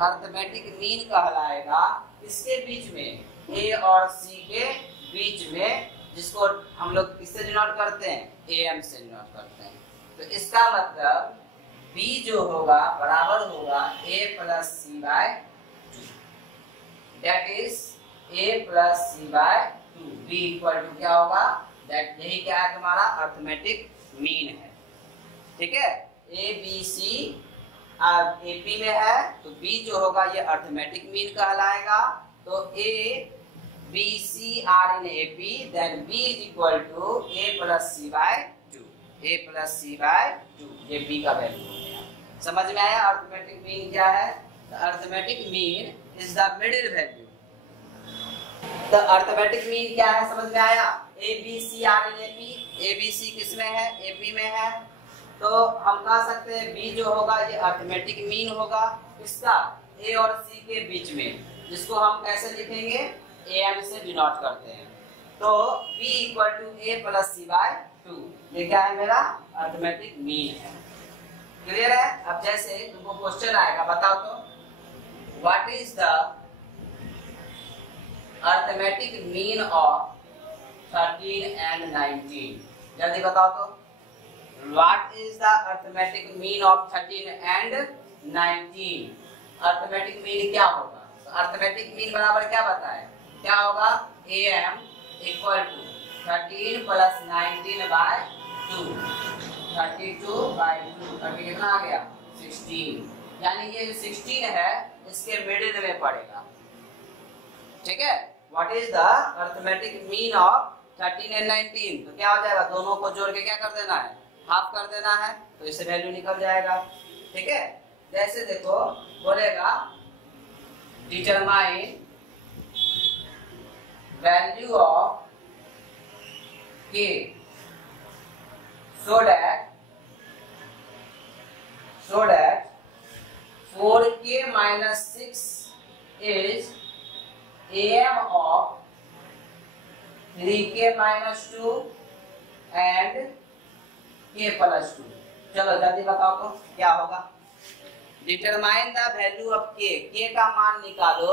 अर्थमेटिक मीन कहलाएगा। इसके बीच में A और C के बीच में, जिसको हम लोग किससे डिनोट करते हैं? AM से डिनोट करते हैं। तो इसका मतलब B जो होगा बराबर होगा A plus C by 2, that is A plus C by 2। B equal to क्या होगा? दैट, यही क्या है तुम्हारा? अर्थमेटिक मीन है, ठीक है। A B C AP में है, तो B जो होगा ये अर्थमेटिक मीन कहलाएगा। तो A B C R in AP, then B is equal to A plus C by 2, A plus C by 2, ये B का वैल्यू हो गया। समझ में आया अर्थमेटिक मीन क्या है? Arithmetic mean is the middle value. The arithmetic mean क्या है समझ में आया? A B C R in AP, A B C किस में है? AP में है, तो हम कह सकते हैं B जो होगा ये अर्थमेटिक मीन होगा इसका A और C के बीच में, जिसको हम कैसे लिखेंगे? AM से डिनोट करते हैं। तो B equal to A plus C by 2, ये क्या है? मेरा अर्थमेटिक मीन है। क्लियर है? अब जैसे तुमको क्वेश्चन आएगा, बताओ तो what is the arithmetic mean of 13 and 19? जल्दी बताओ तो, What is the arithmetic mean of 13 and 19? Arithmetic mean क्या होगा? तो अर्थमेटिक मीन बराबर क्या बताए? क्या होगा? AM equal to 13 plus 19 by 2, 32 by 2, 30 कितना आ गया? 16, यानी ये जो 16 है इसके मिडिल में पड़ेगा, ठीक है। What is the arithmetic mean of 13 and 19? तो क्या हो जाएगा? दोनों को जोड़ के क्या कर देना है? हाफ कर देना है, तो इससे वैल्यू निकल जाएगा, ठीक है। जैसे देखो बोलेगा determine value of K so that 4K minus 6 is AM of 3K minus 2 and K plus 2। चलो जल्दी बताओ तो क्या होगा? Determine the value of K, K का मान निकालो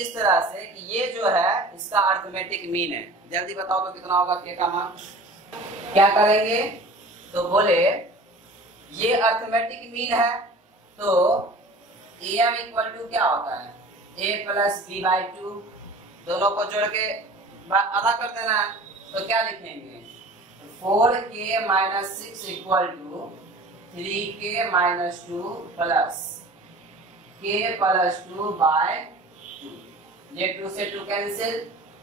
इस तरह से कि ये जो है इसका अर्थमेटिक मीन है। जल्दी बताओ तो कितना होगा K का मान? क्या करेंगे? तो बोले ये अर्थमेटिक मीन है, तो AM इक्वल टू क्या होता है? A प्लस B बाई 2, दोनों को जोड़ के आधा कर देना है, तो क्या लिखेंगे? 4K minus 6 equal to 3K minus 2 plus K plus 2 by 2। ये 2 से 2 कैंसिल,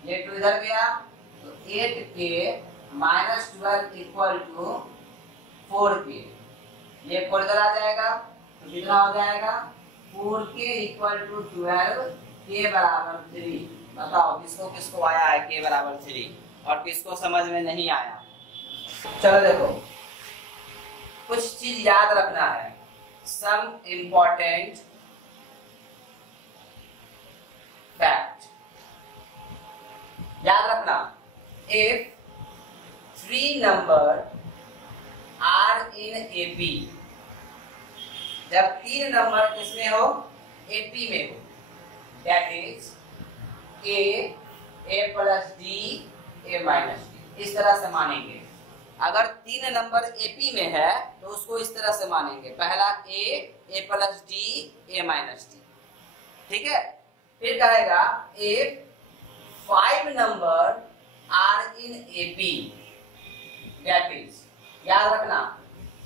ये 2 इधर गया, तो 8K minus 12 equal to 4K, ये 4 इधर आ जाएगा, तो कितना हो जाएगा? 4K equal to 12, K बराबर 3। बताओ किसको किसको आया है K बराबर 3 और किसको समझ में नहीं आया? चलो देखो, कुछ चीज याद रखना है, सम इंपॉर्टेंट फैक्ट याद रखना। If 3 number are in AP, जब 3 नंबर किसमें हो, एपी में हो, that is a plus d a minus d, इस तरह से मानेंगे। अगर 3 नंबर एपी में है तो उसको इस तरह से मानेंगे, पहला a plus d a minus d, ठीक है। फिर कहेगा a 5 number are in AP, that is, याद रखना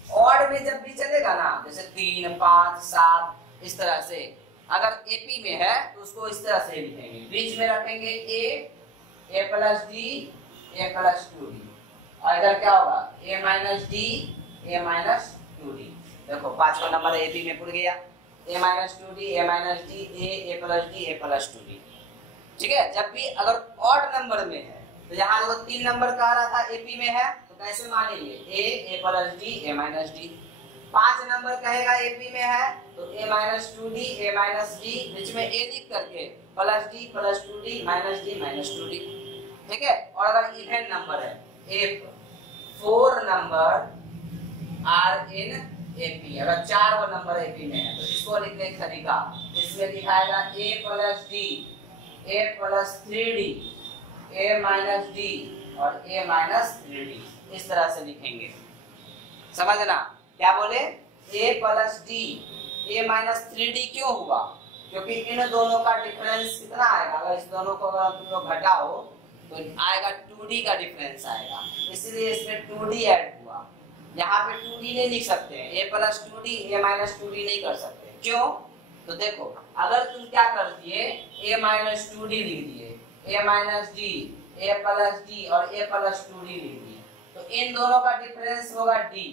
ऑड में जब भी चलेगा ना, जैसे 3 5 7 इस तरह से, अगर एपी में है तो उसको इस तरह से लिखेंगे, बीच में रखेंगे ए प्लस डी ए प्लस 2डी, और इधर क्या होगा ए माइनस डी ए माइनस 2डी। देखो 5वां नंबर एपी में पुर गया, ए माइनस 2डी a minus d a plus d a plus 2डी, ठीक है। जब भी अगर ऑड नंबर में है तो यहाँ देखो 3 नंबर कह रहा था एपी में है तो कैसे मानेंगे, a plus d a minus d. 5 number कहेगा एपी में है तो ए माइनस 2डी ए माइनस डी, बीच में ए लिख करके प्लस डी प्लस 2डी माइनस डी माइनस 2डी, ठीक है। और अगर इवन नंबर है, ए 4 नंबर आर इन एपी, अगर 4 नंबर एपी में है तो इसको लिखने का तरीका, इसमें लिखाएगा ए प्लस डी ए प्लस 3डी ए माइनस डी और ए माइनस 3डी, इस तरह से लिखेंगे, समझना। क्या बोले, ए प्लस डी ए माइनस 3डी क्यों हुआ, क्योंकि इन दोनों का डिफरेंस कितना आएगा, अगर इस दोनों को अगर तुम लोग घटाओ तो आएगा 2d का डिफरेंस आएगा, इसलिए इसमें 2d ऐड हुआ। यहाँ पे 2d नहीं लिख सकते हैं, ए plus 2d a minus 2d नहीं कर सकते, क्यों, तो देखो अगर तुम क्या कर दिए ए माइनस 2d लिख दिए, a minus d a plus d और ए प्लस 2d लिख दिए, तो इन दोनों का डिफरेंस होगा d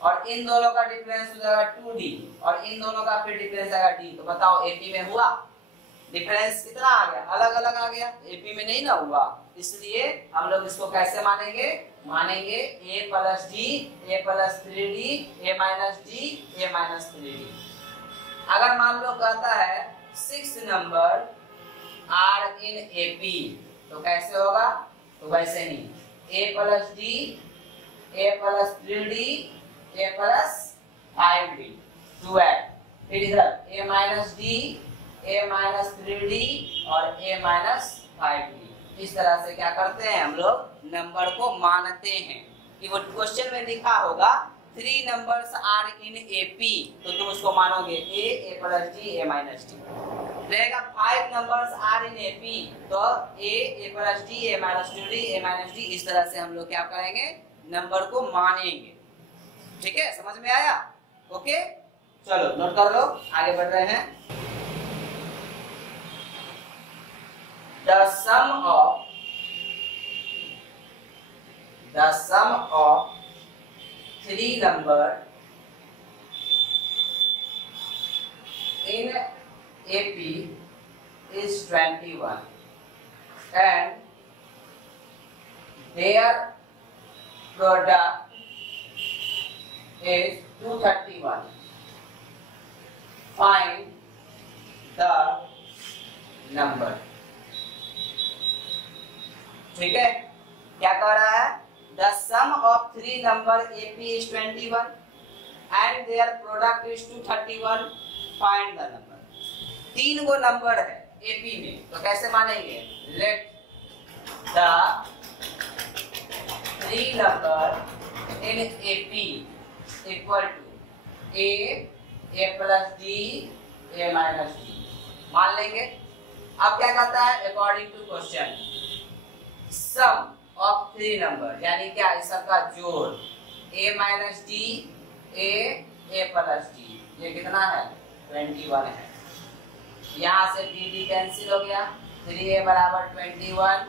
और इन दोनों का डिफरेंस हो जाएगा 2d और इन दोनों का फिर डिफरेंस आएगा d। तो बताओ एपी में हुआ, डिफरेंस कितना आ गया, अलग अलग आ गया, एपी में नहीं ना हुआ, इसलिए हम लोग इसको कैसे मानेंगे, मानेंगे a plus d a plus 3d a minus d a minus 3d। अगर मान लो कहता है 6 नंबर आर इन एपी, तो कैसे होगा, तो वैसे नहीं, a plus d a plus 3d a plus 5d 12, फिर इधर a minus d a minus 3d और ए माइनस 5d, इस तरह से क्या करते हैं हम लोग नंबर को मानते हैं। कि वो क्वेश्चन में लिखा होगा 3 नंबर्स आर इन एपी, तो तुम उसको मानोगे a plus d a minus d. रहेगा 5 नंबर्स आर इन एपी, तो a plus d a minus 2d a minus d, इस तरह से हम लोग क्या करेंगे, नंबर को मानेंगे, ठीक है, समझ में आया, ओके। चलो नोट कर लो, आगे बढ़ रहे हैं। The sum of 3 number in AP is 21 and their product is 231. Find the number. ठीक है, क्या कह रहा है, the sum of 3 number AP is 21 and their product is 231. Find the number. 3 go number है AP में, तो कैसे मानेंगे, let the 3 number in AP equal to a plus d a minus d, मान लेंगे। अब क्या कहता है, according to question sum of 3 number, यानी क्या, इस सबका जोड़ a minus d a plus d, ये कितना है 21 है। यहाँ से dd कैंसिल हो गया, 3a बराबर 21,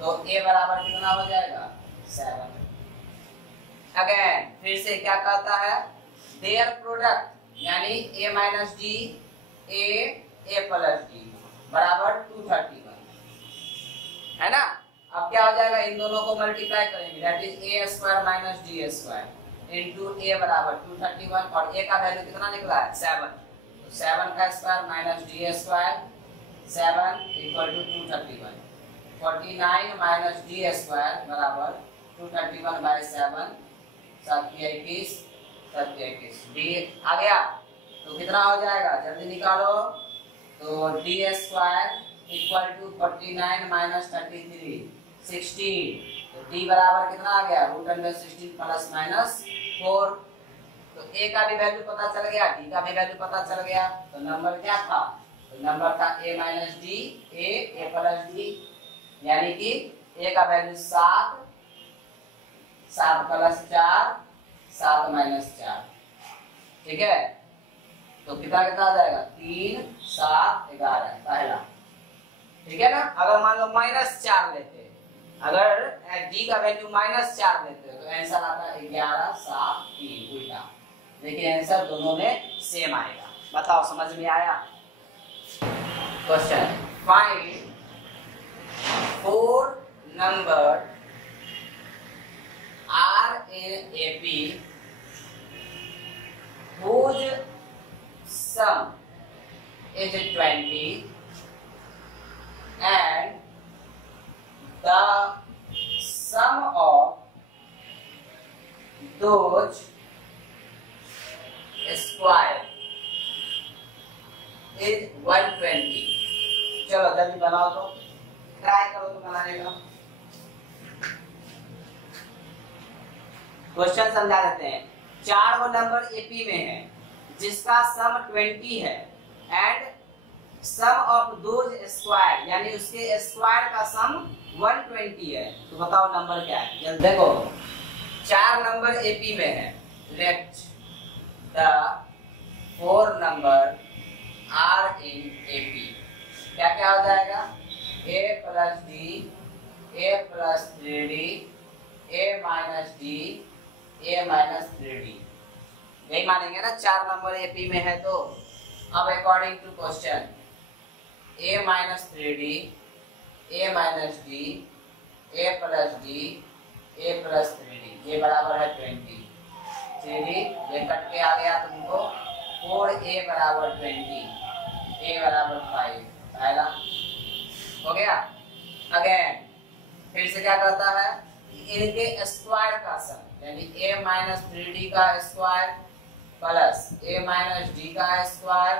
तो a बराबर कितना हो जाएगा 7। अगेन फिर से क्या कहता है, देयर प्रोडक्ट यानी a minus d a plus D बराबर 231 है ना। अब क्या हो जाएगा, इन दोनों को मल्टीप्लाई करेंगे, that is a square minus d square into a बराबर 231 और a का वैल्यू कितना निकला है 7, तो 7 का square minus d square 7 equal to 231, 49 minus d square बराबर 231 बाई 7 7 की 21 7 की 21 डी आ गया। तो कितना हो जाएगा जल्दी निकालो। तो d square equal to 49 minus 33 16। तो डी बराबर कितना आ गया रूट अंडर 16 प्लस माइनस 4। तो ए का भी वैल्यू पता चल गया, डी का भी वैल्यू पता चल गया। तो नंबर क्या था? तो नंबर था ए minus d, a plus D, यानी कि ए का वैल्यू 7 7 प्लस 4 7 माइनस 4। ठीक है, तो कितना कितना आ जाएगा 3 7 11 पहला। ठीक है ना। अगर मान लो माइनस 4 लेते, अगर डी का वैल्यू माइनस 4 लेते तो आंसर आता 11 7 3 उल्टा, लेकिन आंसर दोनों में सेम आएगा। बताओ समझ में आया? Question find 4 number are in AP whose sum is 20 and the sum of those square is 120। चलो जल्दी बनाओ, तो ट्राई करो तो बनाने का। क्वेश्चन समझा देते हैं। 4 वो नंबर एपी में है जिसका सम 20 है and sum of those square, यानी उसके स्क्वायर का सम 120 है। तो बताओ नंबर क्या है? जल्दी देखो, 4 नंबर एपी में है। Let the 4 number are in AP. क्या क्या हो जाएगा? A plus d, a plus 3डी, a minus d, a minus 3डी। यही मानेंगे ना 4 नंबर एपी में है। तो अब according to question a minus 3डी, a minus d, a plus d, a plus 3डी, ये बराबर है 20। 3डी ये कट के आ गया तुमको। 4a बराबर 20, a बराबर 5 पहला हो गया। अगेन फिर से क्या करता है? इनके स्क्वायर का सम, यानी a माइनस 3d का square plus a minus d का square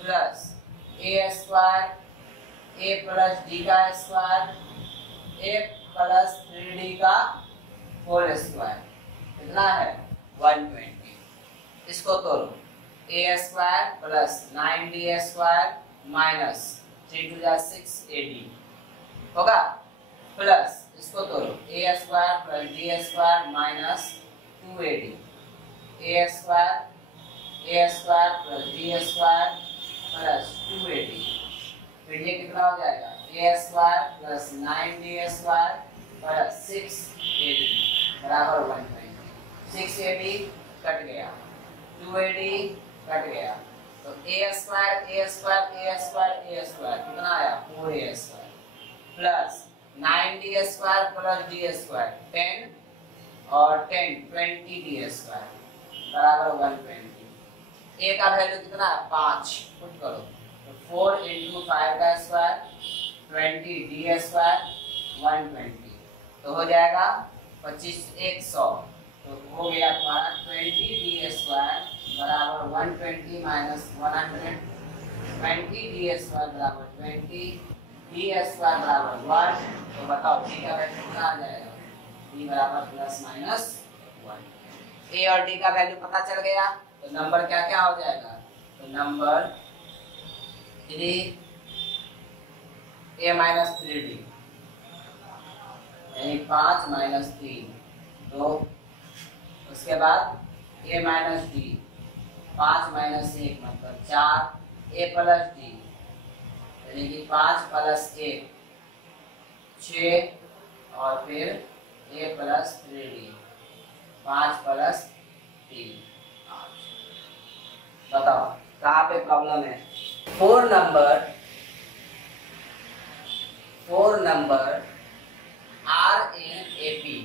plus a square a plus d का स्क्वायर a प्लस 3d का होल स्क्वायर कितना है 120। इसको तोड़ो, a square plus 9d square minus 3 2 जा 6ad होगा, प्लस इसको तोड़ो a square plus d square minus 2ad, a square plus d square plus 2ad। फिर ये कितना हो जाएगा? a square plus 9d square plus 6ad बराबर 120। 6ad कट गया, 2ad कट गया, तो a स्क्वायर कितना आया 4a square plus 9d square plus d square 10 और 10 20d स्क्वायर बराबर 120। a का वैल्यू कितना है 5, पुट करो तो 4 × 5 का स्क्वायर 20d स्क्वायर 120, तो हो जाएगा 25 100। तो हो गया तुम्हारा 20d स्क्वायर बराबर 120 माइनस 100, 20d स्क्वायर बराबर 20, d स्क्वायर बराबर 1। तो बताओ d का वैल्यू कितना आ जाएगा? d बराबर प्लस माइनस 1। a और d का वैल्यू पता चल गया, तो नंबर क्या क्या हो जाएगा? तो नंबर 3 a माइनस 3d, यानी 5 माइनस 3 2। उसके बाद a माइनस d 5 माइनस 1 मतलब 4, a प्लस d यानी कि 5 प्लस 1 6 और फिर a प्लस 3d 5 प्लस 3 8। बताओ कहाँ पे प्रॉब्लम है? 4 number are in AP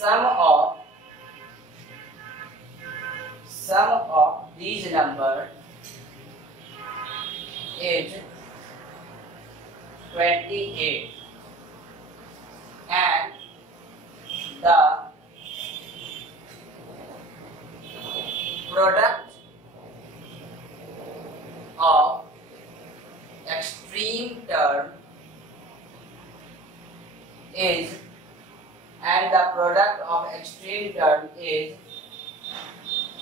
sum of these number is 28 and the product of extreme term is is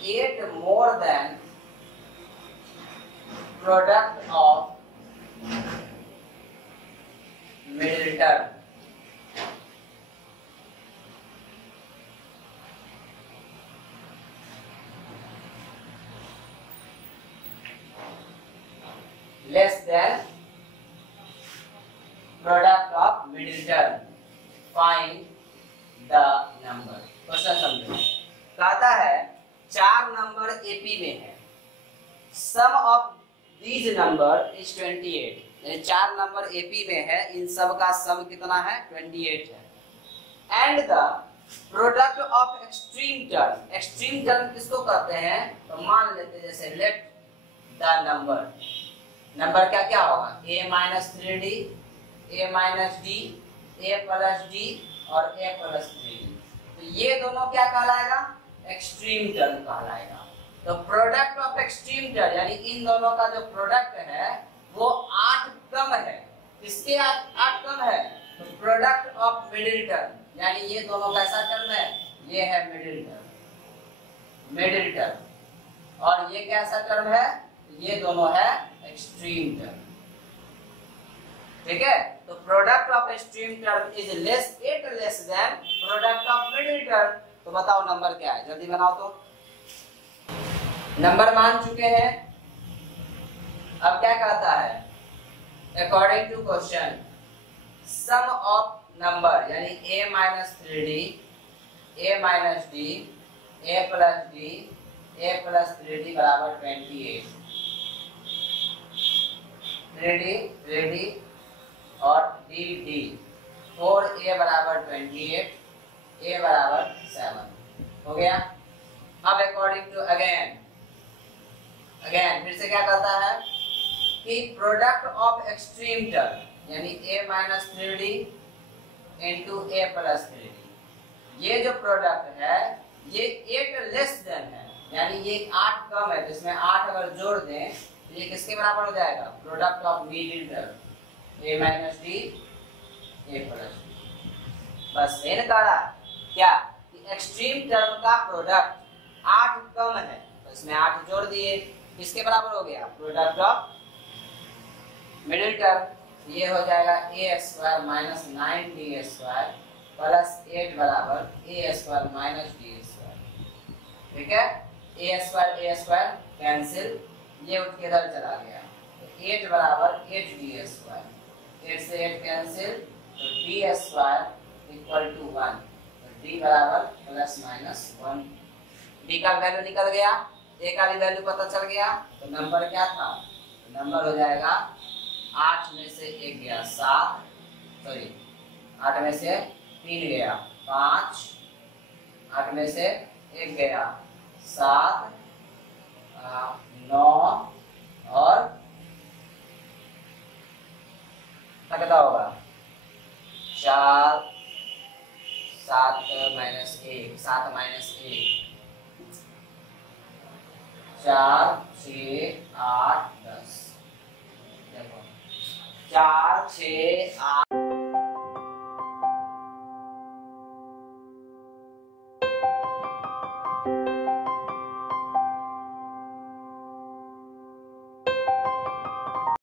8 more than product of middle term. Less than product of middle term. Find the number. Question समझो। कहता है 4 number AP में है, sum of these number is 28। यानी 4 number AP में है, इन सब का सम कितना है? 28 है। And the product of extreme term, extreme term किसको कहते हैं? तो मान लेते जैसे लेट द नंबर क्या क्या होगा? a minus 3d, a minus d, a plus d और a प्लस 3d। तो ये दोनों क्या कहलाएगा? एक्सट्रीम टर्म कहलाएगा। तो प्रोडक्ट ऑफ एक्सट्रीम टर्म यानी इन दोनों का जो प्रोडक्ट है वो 8 कम है। किसके 8 कम है? तो प्रोडक्ट ऑफ मिडिल टर्म, यानी ये दोनों कैसा टर्म है? ये है मिडिल टर्म। और ये कैसा टर्म है? ये दोनों है एक्सट्रीम टर्म। ठीक है, तो product of extreme term is at less than product of middle term. तो बताओ नंबर क्या है? जल्दी बनाओ। तो नंबर मान चुके हैं, अब क्या कहता है? According to question sum of number यानी a minus 3d, a minus d, a plus d, a plus 3d बराबर 28। 3d और dd 4a बराबर 28, a बराबर 7 हो गया। अब अकॉर्डिंग टू अगेन फिर से क्या कहता है कि प्रोडक्ट ऑफ एक्सट्रीम टर्म यानी a minus 3d into a plus 3d, ये जो प्रोडक्ट है ये 8 लेस देन है, यानी ये 8 कम है। जिसमें 8 अगर जोड़ दें तो ये किसके बराबर हो जाएगा? Product of middle term a minus d, a plus d। बस मैंने कहा क्या कि एक्सट्रीम टर्म का प्रोडक्ट 8 कम है, तो इसमें 8 जोड़ दिए, किसके बराबर हो गया? Product of middle term. ये हो जाएगा a square minus 9d square plus 8 बराबर a square minus d square. ठीक है, a स्क्वायर कैंसिल, ये उठ के इधर चला गया, तो 8 बराबर 8d स्क्वायर, 8 से 8 कैंसिल, तो d स्क्वायर इक्वल टू 1, तो d बराबर प्लस माइनस 1। d का वैल्यू निकल गया, a का भी वैल्यू पता चल गया, तो नंबर क्या था? तो नंबर हो जाएगा 8 में से 1 गया 7, सॉरी 8 में से 3 गया 5, 8 में से 1 गया 7, 9 और कितना होगा? 4, 7 माइनस 1, 7 माइनस 1, 4, 6, 8, 10। देखो 4, 6, 8।